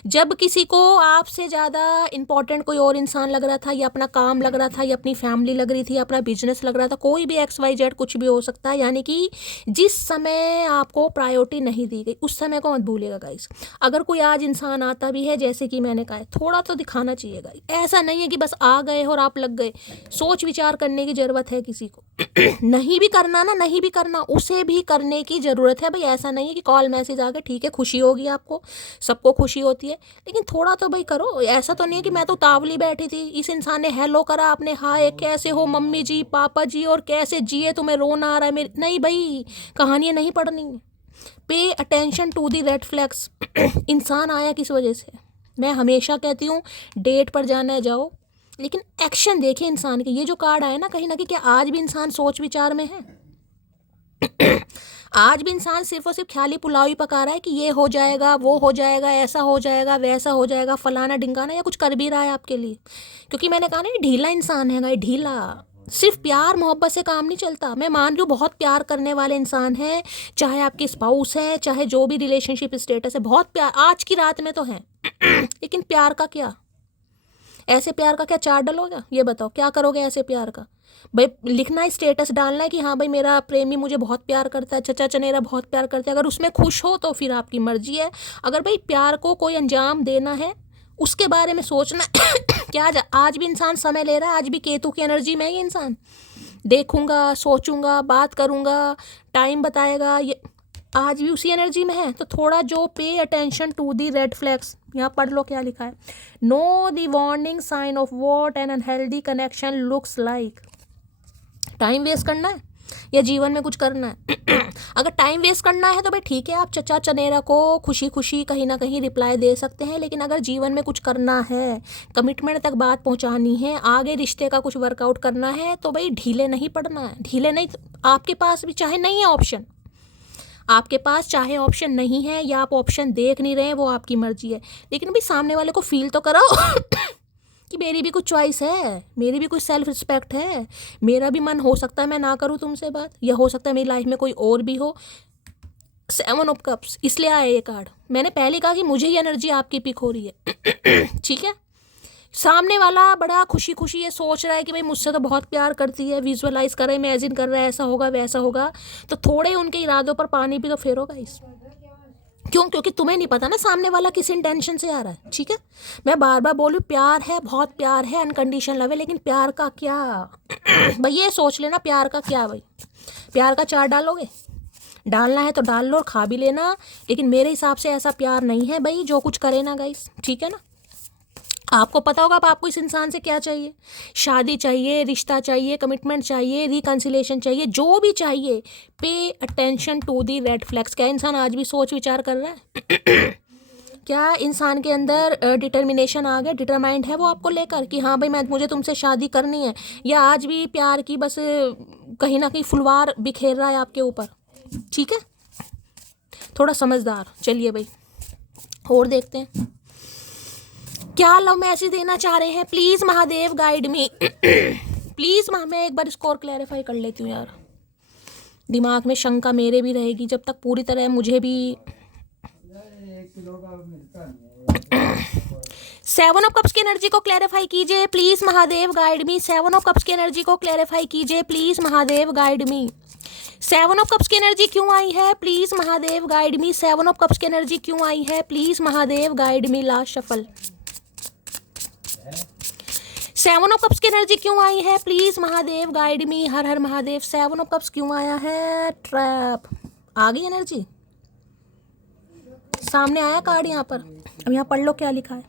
जब किसी को आपसे ज़्यादा इम्पोर्टेंट कोई और इंसान लग रहा था, या अपना काम लग रहा था, या अपनी फैमिली लग रही थी, अपना बिजनेस लग रहा था, कोई भी XYZ कुछ भी हो सकता है, यानी कि जिस समय आपको प्रायोरिटी नहीं दी गई उस समय को मत भूलिएगा गाइस। अगर कोई आज इंसान आता भी है, जैसे कि मैंने कहा, थोड़ा तो दिखाना चाहिए गाइस। ऐसा नहीं है कि बस आ गए और आप लग गए। सोच विचार करने की ज़रूरत है किसी को। नहीं भी करना ना, नहीं भी करना, उसे भी करने की ज़रूरत है भाई। ऐसा नहीं है कि कॉल मैसेज आ गए, ठीक है खुशी होगी आपको, सबको खुशी होती है, लेकिन थोड़ा तो भाई करो। ऐसा तो नहीं है कि मैं तो तावली बैठी थी, इस इंसान ने हेलो करा, आपने हाय कैसे हो मम्मी जी पापा जी और कैसे जिए, तुम्हें रोना आ रहा है मेरे, नहीं भाई, कहानियाँ नहीं पढ़नी है। Pay attention to the red flags. इंसान आया किस वजह से। मैं हमेशा कहती हूँ डेट पर जाना है जाओ, लेकिन एक्शन देखिए इंसान के। ये जो कार्ड आया ना, कहीं ना कहीं क्या आज भी इंसान सोच विचार में है? आज भी इंसान सिर्फ और सिर्फ ख्याली पुलाव ही पका रहा है कि ये हो जाएगा, वो हो जाएगा, ऐसा हो जाएगा, वैसा हो जाएगा, फलाना ढिंगाना, या कुछ कर भी रहा है आपके लिए। क्योंकि मैंने कहा ना, ये ढीला इंसान है गाइस, ढीला। सिर्फ प्यार मोहब्बत से काम नहीं चलता। मैं मान रही हूँ बहुत प्यार करने वाले इंसान हैं, चाहे आपके स्पाउस है, चाहे जो भी रिलेशनशिप स्टेटस है, बहुत प्यार आज की रात में तो है। लेकिन प्यार का क्या, ऐसे प्यार का क्या चार डलोगे? ये बताओ क्या करोगे ऐसे प्यार का? भाई लिखना है, स्टेटस डालना है कि हाँ भाई मेरा प्रेमी मुझे बहुत प्यार करता है, चचा चनेरा बहुत प्यार करता है। अगर उसमें खुश हो तो फिर आपकी मर्जी है। अगर भाई प्यार को कोई अंजाम देना है, उसके बारे में सोचना क्या आज भी इंसान समय ले रहा है। आज भी केतु की एनर्जी में है ये इंसान। देखूंगा, सोचूंगा, बात करूंगा, टाइम बताएगा, ये आज भी उसी एनर्जी में है। तो थोड़ा जो pay attention to the red flags, यहाँ पढ़ लो क्या लिखा है। Know the warning sign of what an unhealthy connection looks like. Time waste करना है या जीवन में कुछ करना है? अगर टाइम वेस्ट करना है तो भाई ठीक है, आप चचा चनेरा को खुशी खुशी कहीं ना कहीं रिप्लाई दे सकते हैं। लेकिन अगर जीवन में कुछ करना है, कमिटमेंट तक बात पहुंचानी है, आगे रिश्ते का कुछ वर्कआउट करना है, तो भाई ढीले नहीं पड़ना है। ढीले नहीं, आपके पास भी चाहे नहीं है ऑप्शन, आपके पास चाहे ऑप्शन नहीं है या आप ऑप्शन देख नहीं रहे हैं, वो आपकी मर्जी है। लेकिन भाई सामने वाले को फील तो कराओ कि मेरी भी कुछ चॉइस है, मेरी भी कुछ सेल्फ रिस्पेक्ट है, मेरा भी मन हो सकता है मैं ना करूँ तुमसे बात, या हो सकता है मेरी लाइफ में कोई और भी हो। 7 ऑफ कप्स इसलिए आया ये कार्ड। मैंने पहले कहा कि मुझे ये एनर्जी आपकी पिक हो रही है। ठीक है, सामने वाला बड़ा खुशी खुशी ये सोच रहा है कि भाई मुझसे तो बहुत प्यार करती है, विजुअलाइज कर रहा है, इमेजिन कर रहा है ऐसा होगा वैसा होगा, तो थोड़े उनके इरादों पर पानी भी तो फेरोगा इस। क्यों? क्योंकि तुम्हें नहीं पता ना सामने वाला किस इंटेंशन से आ रहा है। ठीक है, मैं बार बार बोलूँ प्यार है, बहुत प्यार है, अनकंडीशनल लव है, लेकिन प्यार का क्या? भाई ये सोच लेना प्यार का क्या। भाई प्यार का चार डालोगे, डालना है तो डाल लो और खा भी लेना, लेकिन मेरे हिसाब से ऐसा प्यार नहीं है भाई जो कुछ करे ना गाइस। ठीक है ना, आपको पता होगा अब आपको इस इंसान से क्या चाहिए। शादी चाहिए, रिश्ता चाहिए, कमिटमेंट चाहिए, रिकन्सिलेशन चाहिए, जो भी चाहिए। Pay attention to the red flags. क्या इंसान आज भी सोच विचार कर रहा है? क्या इंसान के अंदर डिटर्मिनेशन आ गया, डिटरमाइंड है वो आपको लेकर कि हाँ भाई मुझे तुमसे शादी करनी है? या आज भी प्यार की बस कहीं ना कहीं फुलवार बिखेर रहा है आपके ऊपर? ठीक है, थोड़ा समझदार। चलिए भाई और देखते हैं क्या लव मैसेज देना चाह रहे हैं। Please Mahadev guide me. Please मैं एक बार इसको और क्लैरिफाई कर लेती हूँ यार, दिमाग में शंका मेरे भी रहेगी जब तक पूरी तरह मुझे भी। 7 ऑफ कप्स की एनर्जी को क्लैरिफाई कीजिए please Mahadev guide me. 7 of cups की एनर्जी को क्लैरिफाई कीजिए please Mahadev guide me. 7 of cups की एनर्जी क्यों आई है please Mahadev guide me. 7 of cups की एनर्जी क्यों आई है please Mahadev guide me. Last shuffle. 7 of cups की एनर्जी क्यों आई है प्लीज़ महादेव गाइड मी। हर हर महादेव। 7 ऑफ कप्स क्यों आया है? ट्रैप। आ गई एनर्जी, सामने आया कार्ड यहाँ पर। अब यहाँ पढ़ लो क्या लिखा है।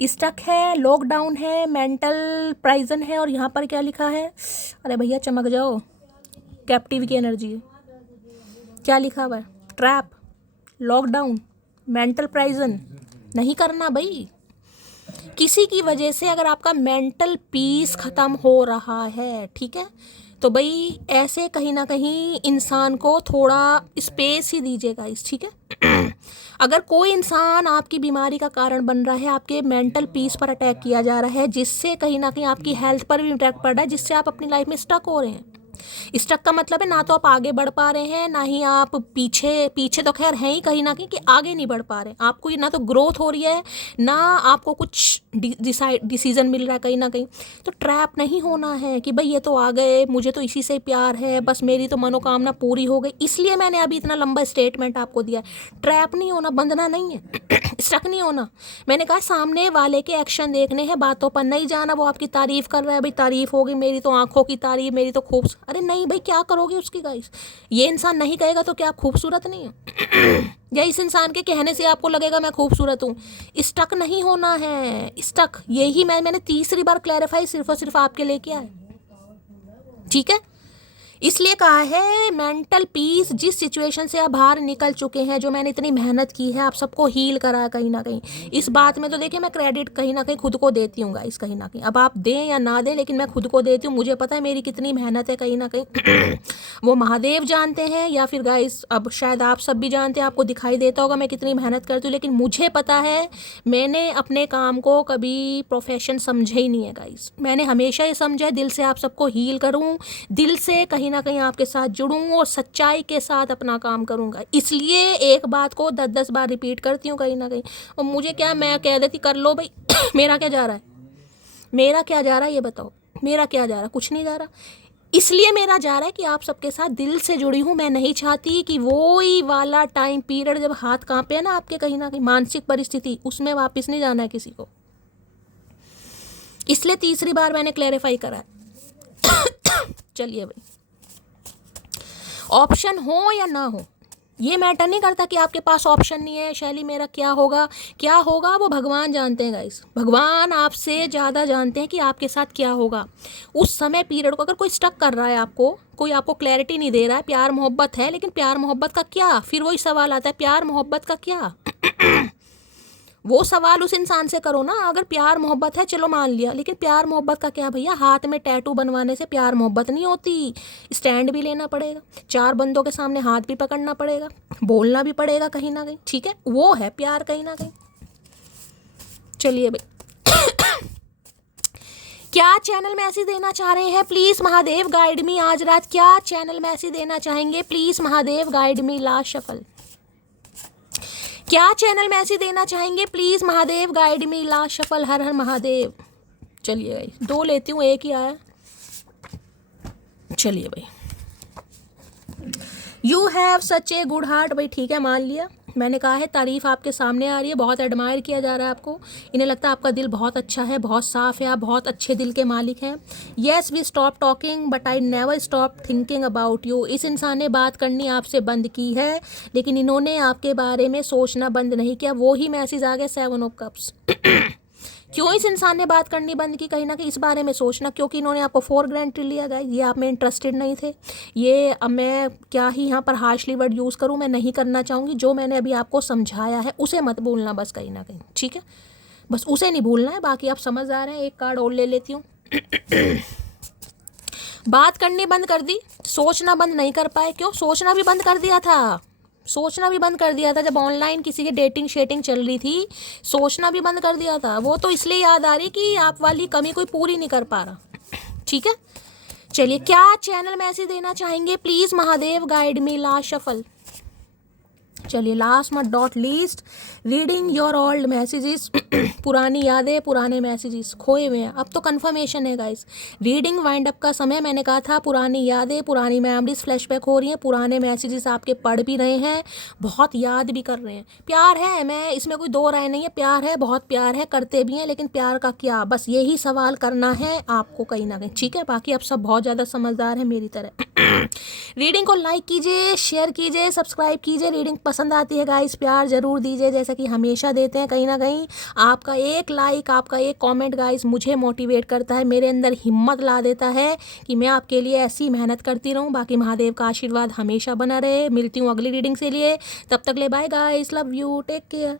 स्टक है, लॉकडाउन है, मेंटल प्राइजन है, और यहाँ पर क्या लिखा है? अरे भैया चमक जाओ, कैप्टिव की एनर्जी है। क्या लिखा हुआ है? Trap, lockdown, mental prison. नहीं करना भाई। किसी की वजह से अगर आपका मेंटल पीस ख़त्म हो रहा है, ठीक है, तो भाई ऐसे कहीं ना कहीं इंसान को थोड़ा स्पेस ही दीजिएगा इस। ठीक है, अगर कोई इंसान आपकी बीमारी का कारण बन रहा है, आपके मेंटल पीस पर अटैक किया जा रहा है, जिससे कहीं ना कहीं आपकी हेल्थ पर भी इम्पैक्ट पड़ रहा है, जिससे आप अपनी लाइफ में स्टक हो रहे हैं, स्टक का मतलब है ना तो आप आगे बढ़ पा रहे हैं, ना ही आप पीछे, पीछे तो खैर है ही कहीं ना कहीं कि आगे नहीं बढ़ पा रहे, आपको ना तो ग्रोथ हो रही है, ना आपको कुछ डिसीजन मिल रहा है कहीं ना कहीं। तो ट्रैप नहीं होना है कि भाई ये तो आ गए, मुझे तो इसी से प्यार है, बस मेरी तो मनोकामना पूरी हो गई, इसलिए मैंने अभी इतना लंबा स्टेटमेंट आपको दिया। ट्रैप नहीं होना, बंधना नहीं है, स्टक नहीं होना। मैंने कहा सामने वाले के एक्शन देखने हैं, बातों पर नहीं जाना। वो आपकी तारीफ कर रहा है, भाई तारीफ होगी, मेरी तो आंखों की तारीफ, मेरी तो खूब, अरे नहीं भाई, क्या करोगे उसकी गाइस? ये इंसान नहीं कहेगा तो क्या आप खूबसूरत नहीं हो? या इस इंसान के कहने से आपको लगेगा मैं खूबसूरत हूँ? स्टक नहीं होना है, स्टक यही मैंने तीसरी बार क्लैरिफाई सिर्फ और सिर्फ आपके लिए किया है, ठीक है? इसलिए कहा है मेंटल पीस, जिस सिचुएशन से आप बाहर निकल चुके हैं, जो मैंने इतनी मेहनत की है, आप सबको हील करा है कहीं ना कहीं। इस बात में तो देखिए मैं क्रेडिट कहीं ना कहीं खुद को देती हूँ गाइस, कहीं ना कहीं। अब आप दें या ना दें, लेकिन मैं खुद को देती हूँ। मुझे पता है मेरी कितनी मेहनत है कहीं ना कहीं। वो महादेव जानते हैं, या फिर गाइस अब शायद आप सब भी जानते हैं, आपको दिखाई देता होगा मैं कितनी मेहनत करती हूँ। लेकिन मुझे पता है मैंने अपने काम को कभी प्रोफेशन समझे ही नहीं है गाइस। मैंने हमेशा ये समझा है दिल से आप सबको हील करूँ, दिल से कहीं ना कहीं आपके साथ जुड़ूं और सच्चाई के साथ अपना काम करूंगा। इसलिए एक बात को 10-10 बार रिपीट करती हूँ कहीं ना कहीं। और मुझे क्या, मैं कह देती कर लो भाई। मेरा क्या जा रहा है, मेरा क्या जा रहा है ये बताओ, मेरा क्या जा रहा है? कुछ नहीं जा रहा। इसलिए मेरा जा रहा है कि आप सबके साथ दिल से जुड़ी हूँ। मैं नहीं चाहती कि वो ही वाला टाइम पीरियड जब हाथ कांपे ना आपके, कहीं ना कहीं मानसिक परिस्थिति, उसमें वापस नहीं जाना है किसी को। इसलिए तीसरी बार मैंने क्लैरिफाई करा है। चलिए भाई, ऑप्शन हो या ना हो ये मैटर नहीं करता कि आपके पास ऑप्शन नहीं है। शैली मेरा क्या होगा, क्या होगा वो भगवान जानते हैं गाइस। भगवान आपसे ज़्यादा जानते हैं कि आपके साथ क्या होगा उस समय पीरियड को। अगर कोई स्टक कर रहा है आपको, कोई आपको क्लैरिटी नहीं दे रहा है, प्यार मोहब्बत है, लेकिन प्यार मोहब्बत का क्या? फिर वही सवाल आता है, प्यार मोहब्बत का क्या? वो सवाल उस इंसान से करो ना। अगर प्यार मोहब्बत है चलो मान लिया, लेकिन प्यार मोहब्बत का क्या भैया? हाथ में टैटू बनवाने से प्यार मोहब्बत नहीं होती। स्टैंड भी लेना पड़ेगा, 4 बंदों के सामने हाथ भी पकड़ना पड़ेगा, बोलना भी पड़ेगा कहीं ना कहीं, ठीक है? वो है प्यार कहीं ना कहीं। चलिए भाई, क्या चैनल मैसेज देना चाह रहे हैं? Please Mahadev guide me. आज रात क्या चैनल मैसेज देना चाहेंगे? Please Mahadev guide me. Last shuffle, क्या चैनल मैसेज देना चाहेंगे? Please Mahadev guide me. Last shuffle, हर हर महादेव। चलिए भाई, 2 लेती हूँ, एक ही आया। चलिए भाई, you have such a good heart. भाई ठीक है, मान लिया। मैंने कहा है तारीफ़ आपके सामने आ रही है, बहुत एडमायर किया जा रहा है आपको। इन्हें लगता है आपका दिल बहुत अच्छा है, बहुत साफ़ है, आप बहुत अच्छे दिल के मालिक हैं। Yes we stop talking but I never stop thinking about you. इस इंसान ने बात करनी आपसे बंद की है, लेकिन इन्होंने आपके बारे में सोचना बंद नहीं किया। वो ही मैसेज आ गया 7 ऑफ कप्स। क्यों इस इंसान ने बात करनी बंद की? कहीं ना कहीं इस बारे में सोचना, क्योंकि इन्होंने आपको फॉर ग्रांटेड लिया गाइस। ये आप में इंटरेस्टेड नहीं थे। ये अब मैं क्या ही यहाँ पर हार्शली वर्ड यूज़ करूँ, मैं नहीं करना चाहूँगी। जो मैंने अभी आपको समझाया है उसे मत भूलना बस, कहीं ना कहीं, ठीक है? बस उसे नहीं भूलना है, बाकी आप समझ आ रहे हैं। एक कार्ड और ले लेती हूँ। बात करनी बंद कर दी, सोचना बंद नहीं कर पाए। क्यों? सोचना भी बंद कर दिया था, सोचना भी बंद कर दिया था। जब ऑनलाइन किसी की डेटिंग शेटिंग चल रही थी, सोचना भी बंद कर दिया था। वो तो इसलिए याद आ रही कि आप वाली कमी कोई पूरी नहीं कर पा रहा, ठीक है? चलिए, क्या चैनल मैसेज देना चाहेंगे? Please Mahadev guide me. Last shuffle. चलिए, लास्ट मत dot least, reading your old messages. पुरानी यादें, पुराने मैसेजेस खोए हुए हैं। अब तो कंफर्मेशन है गाइस, रीडिंग वाइंड अप का समय। मैंने कहा था पुरानी यादें, पुरानी मेमोरीज फ्लैशबैक हो रही हैं, पुराने मैसेजेस आपके पढ़ भी रहे हैं, बहुत याद भी कर रहे हैं। प्यार है, मैं इसमें कोई 2 राय नहीं है, प्यार है, बहुत प्यार है, करते भी हैं, लेकिन प्यार का क्या? बस यही सवाल करना है आपको कहीं ना कहीं, ठीक है? बाकी आप सब बहुत ज़्यादा समझदार हैं मेरी तरह। रीडिंग को लाइक कीजिए, शेयर कीजिए, सब्सक्राइब कीजिए। रीडिंग पसंद आती है गाइस, प्यार ज़रूर दीजिए, जैसा कि हमेशा देते हैं। कहीं ना कहीं आपका एक लाइक, आपका एक कमेंट गाइस मुझे मोटिवेट करता है, मेरे अंदर हिम्मत ला देता है कि मैं आपके लिए ऐसी मेहनत करती रहूं। बाकी महादेव का आशीर्वाद हमेशा बना रहे। मिलती हूँ अगली रीडिंग से लिए, तब तक ले bye guys, love you, take care.